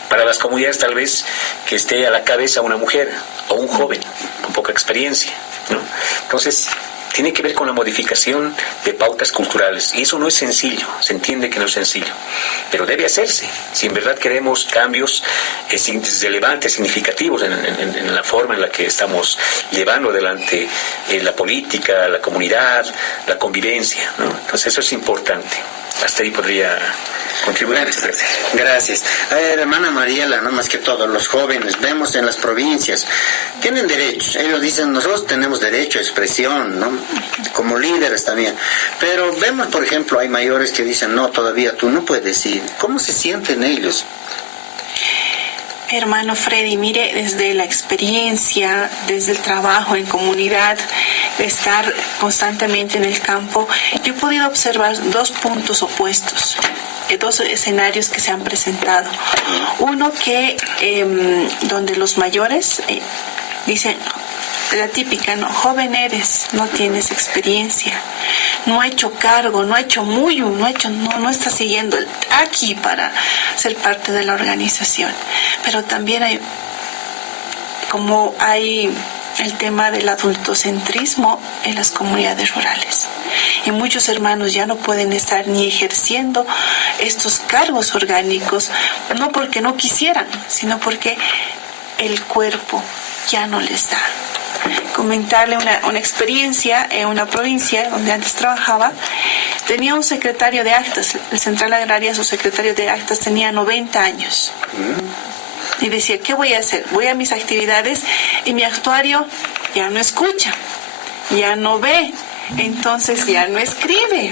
para las comunidades tal vez que esté a la cabeza una mujer o un joven con poca experiencia, ¿no? Entonces, tiene que ver con la modificación de pautas culturales. Y eso no es sencillo, se entiende que no es sencillo, pero debe hacerse. Si en verdad queremos cambios relevantes, significativos en la forma en la que estamos llevando adelante la política, la comunidad, la convivencia, ¿no? Entonces eso es importante. Hasta ahí podría contribuir. Gracias. Hermana Mariela, no más que todo, los jóvenes, vemos en las provincias, tienen derechos. Ellos dicen, nosotros tenemos derecho a expresión, ¿no? Como líderes también. Pero vemos, por ejemplo, hay mayores que dicen, no, todavía tú no puedes ir. ¿Cómo se sienten ellos? Hermano Freddy, mire, desde la experiencia, desde el trabajo en comunidad, de estar constantemente en el campo, yo he podido observar dos puntos opuestos, dos escenarios que se han presentado. Uno que donde los mayores dicen, la típica, no, joven eres, no tienes experiencia, no ha hecho cargo, no ha hecho muyo, no está siguiendo aquí para ser parte de la organización. Pero también hay el tema del adultocentrismo en las comunidades rurales. Y muchos hermanos ya no pueden estar ni ejerciendo estos cargos orgánicos, no porque no quisieran, sino porque el cuerpo ya no les da. Comentarle una experiencia en una provincia donde antes trabajaba. Tenía un secretario de actas, el Central Agraria, su secretario de actas tenía 90 años. Y decía, ¿qué voy a hacer? Voy a mis actividades y mi actuario ya no escucha, ya no ve, entonces ya no escribe.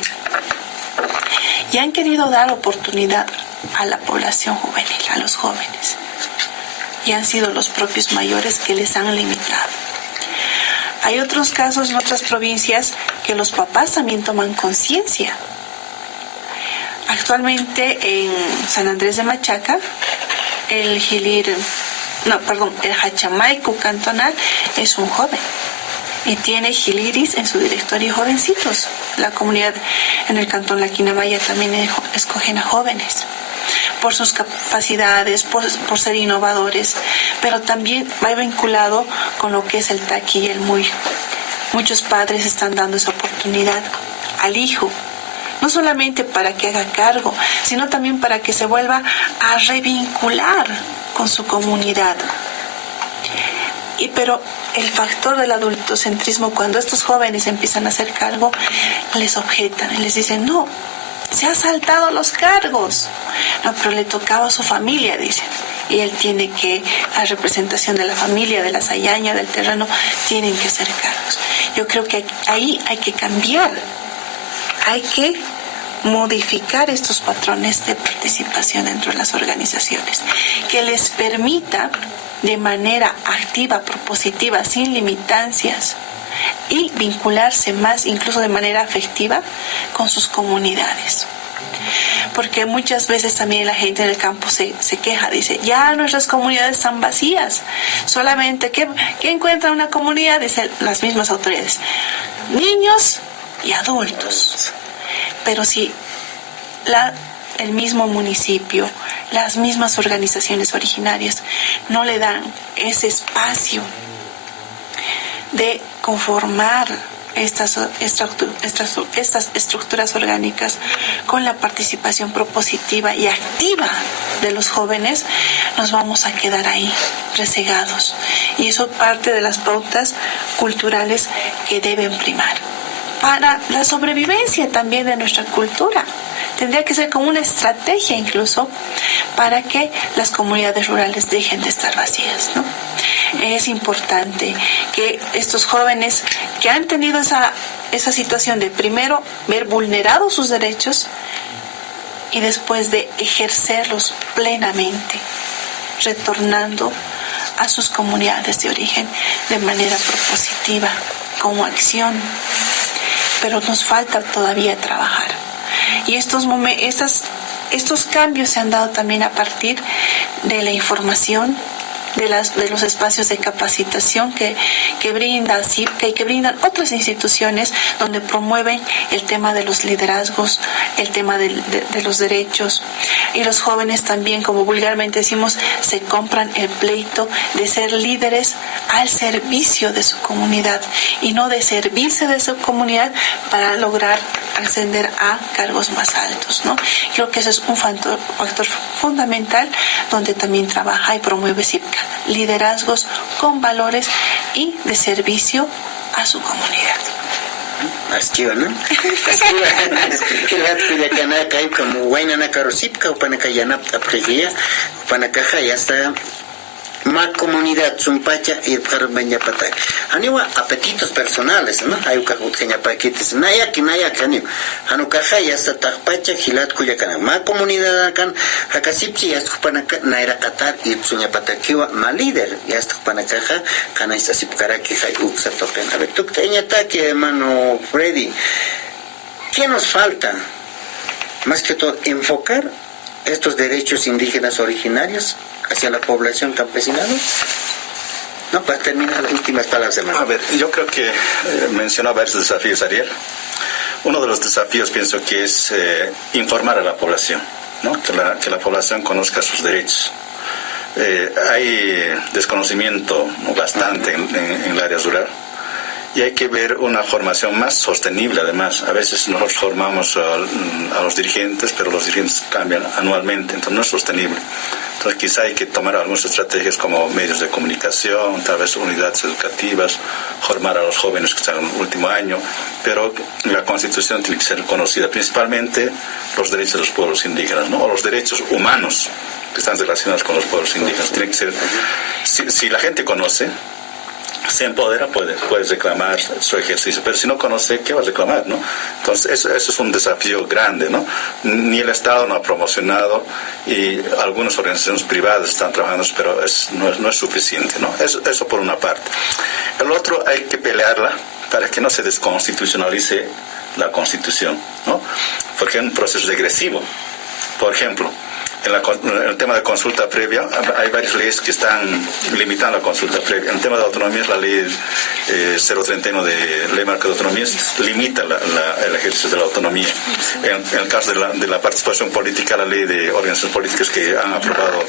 Y han querido dar oportunidad a la población juvenil, a los jóvenes. Y han sido los propios mayores que les han limitado. Hay otros casos en otras provincias que los papás también toman conciencia. Actualmente en San Andrés de Machaca, el Hachamaico cantonal es un joven y tiene Giliris en su directorio jovencitos. La comunidad en el cantón La Quinamaya también escogen a jóvenes por sus capacidades, por ser innovadores, pero también va vinculado con lo que es el taqui y el muyo. Muchos padres están dando esa oportunidad al hijo, no solamente para que haga cargo, sino también para que se vuelva a revincular con su comunidad. Pero el factor del adultocentrismo, cuando estos jóvenes empiezan a hacer cargo, les objetan y les dicen, no, se ha saltado los cargos. No, pero le tocaba a su familia, dicen. Y él tiene que, la representación de la familia, de la sayaña, del terreno, tienen que hacer cargos. Yo creo que ahí hay que cambiar. Hay que modificar estos patrones de participación dentro de las organizaciones, que les permita de manera activa, propositiva, sin limitancias, y vincularse más, incluso de manera afectiva, con sus comunidades. Porque muchas veces también la gente en el campo se queja, dice, ya nuestras comunidades están vacías, solamente, ¿qué encuentra una comunidad? Dicen las mismas autoridades, niños y adultos. Pero si el mismo municipio, las mismas organizaciones originarias no le dan ese espacio de conformar estas estructuras orgánicas con la participación propositiva y activa de los jóvenes, nos vamos a quedar ahí resegados. Y eso parte de las pautas culturales que deben primar para la sobrevivencia también de nuestra cultura. Tendría que ser como una estrategia incluso para que las comunidades rurales dejen de estar vacías, ¿no? Es importante que estos jóvenes que han tenido esa situación de primero ver vulnerados sus derechos y después de ejercerlos plenamente, retornando a sus comunidades de origen de manera propositiva, como acción. Pero nos falta todavía trabajar. Y estos cambios se han dado también a partir de la información, de los espacios de capacitación que brinda CIPCA y que brindan otras instituciones donde promueven el tema de los liderazgos, el tema de los derechos. Y los jóvenes también, como vulgarmente decimos, se compran el pleito de ser líderes al servicio de su comunidad y no de servirse de su comunidad para lograr ascender a cargos más altos, ¿no? Creo que ese es un factor fundamental donde también trabaja y promueve CIPCA, liderazgos con valores y de servicio a su comunidad. Asquiva, ¿no? Asquiva, que nada cae como guayna na carosipca o panacayana aprejía, panacaja ya está. Ma comunidad zumpacha y parmeña patay. Aniwa apetitos personales, ¿no? Hay ucajutkenya paquetes. Naya aniwa. Anucaja ya está takpacha gilat kuyakana. Ma comunidad akan hakasipchi ya está panaka naira qatar y suña patakiwa ma líder ya está panakaja kana está sipkaraki hay uksa token. A ver, tú teña ataque, hermano Freddy. ¿Qué nos falta? Más que todo enfocar estos derechos indígenas originarios hacia la población campesina, ¿no? No, para terminar, las últimas palabras, hermano. A ver, yo creo que mencionó varios desafíos, Ariel. Uno de los desafíos pienso que es informar a la población, ¿no? Que la población conozca sus derechos. Hay desconocimiento bastante en el área rural. Y hay que ver una formación más sostenible, además. A veces nosotros formamos a los dirigentes, pero los dirigentes cambian anualmente, entonces no es sostenible. Entonces quizá hay que tomar algunas estrategias como medios de comunicación, tal vez unidades educativas, formar a los jóvenes que están en el último año, pero la Constitución tiene que ser conocida, principalmente los derechos de los pueblos indígenas, ¿no? O los derechos humanos que están relacionados con los pueblos indígenas. Tiene que ser, si la gente conoce, se empodera, puede reclamar su ejercicio, pero si no conoce, ¿qué va a reclamar, no? Entonces eso es un desafío grande, ¿no? Ni el Estado no ha promocionado y algunas organizaciones privadas están trabajando, pero no es suficiente, ¿no? Eso por una parte. El otro, hay que pelearla para que no se desconstitucionalice la Constitución, ¿no? Porque es un proceso regresivo. Por ejemplo, en el tema de consulta previa, hay varias leyes que están limitando la consulta previa. En el tema de autonomía, la ley 031 de Ley Marca de Autonomías limita el ejercicio de la autonomía. En el caso de la participación política, la ley de organizaciones políticas que han aprobado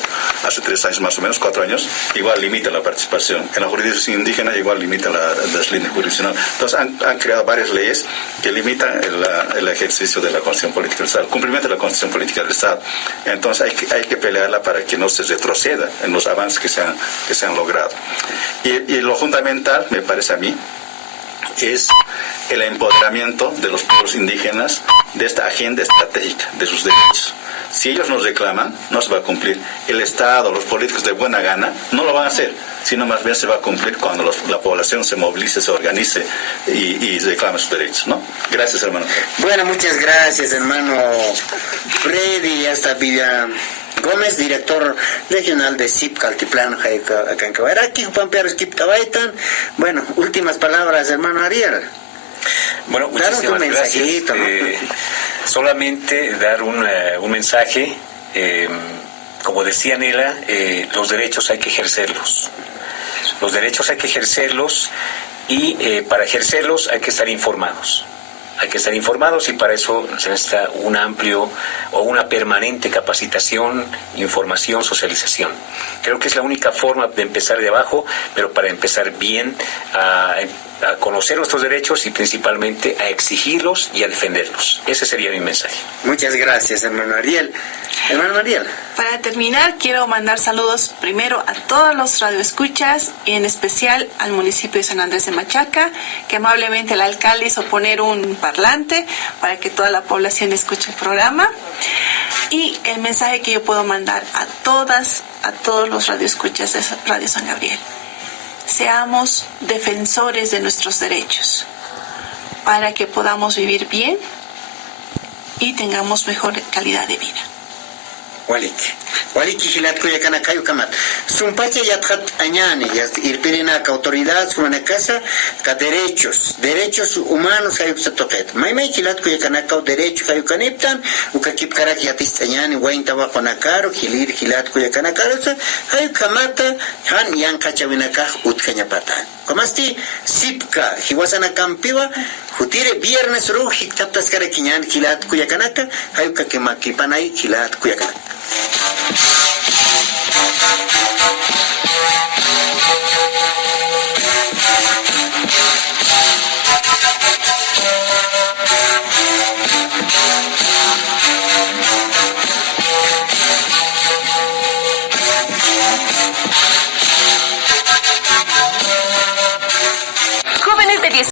hace 3 años más o menos, 4 años, igual limita la participación. En la jurisdicción indígena igual limita las líneas jurisdiccionales. Entonces han creado varias leyes que limitan el ejercicio de la Constitución Política del Estado, el cumplimiento de la Constitución Política del Estado. Entonces hay que pelearla para que no se retroceda en los avances que se han logrado. Y lo fundamental, me parece a mí, es el empoderamiento de los pueblos indígenas de esta agenda estratégica, de sus derechos. Si ellos nos reclaman, no se va a cumplir. El Estado, los políticos de buena gana, no lo van a hacer, sino más bien se va a cumplir cuando la población se movilice, se organice y reclame sus derechos, ¿no? Gracias, hermano. Bueno, muchas gracias, hermano Freddy, hasta Villa Gómez, director regional de CIPCA Altiplano, acá en Cabaraki, Pampearos, Quipcabaitan. Bueno, últimas palabras, hermano Ariel. Bueno, muchísimas gracias. ¿No? Solamente dar un mensaje, como decía Nela, los derechos hay que ejercerlos. Los derechos hay que ejercerlos y para ejercerlos hay que estar informados. Hay que estar informados y para eso se necesita un amplio o una permanente capacitación, información, socialización. Creo que es la única forma de empezar de abajo, pero para empezar bien a conocer nuestros derechos y principalmente a exigirlos y a defenderlos. Ese sería mi mensaje. Muchas gracias, hermano Ariel. Hermano Ariel. Para terminar, quiero mandar saludos primero a todos los radioescuchas y en especial al municipio de San Andrés de Machaca, que amablemente el alcalde hizo poner un parlante para que toda la población escuche el programa. Y el mensaje que yo puedo mandar a todos los radioescuchas de Radio San Gabriel. Seamos defensores de nuestros derechos para que podamos vivir bien y tengamos mejor calidad de vida. Walik. waliki hilat kuyakana kayu kamat sumpache yathat añani irpirina ka autoridad sumana casa ka derechos humanos kayu toket may hilat kuyakana ka derecho kayu kaniptan ukakip karak yatis añani wainta wa konakaro hilat kuyakana karo kayu kamata han yang kachawinaka utkanya patan komasti sipka hiwasana kampiwa Jutire viernes ruji taptas cara quiñan hilat kuyakanaka, hayuka que maquipanay hilat kuyakanaka.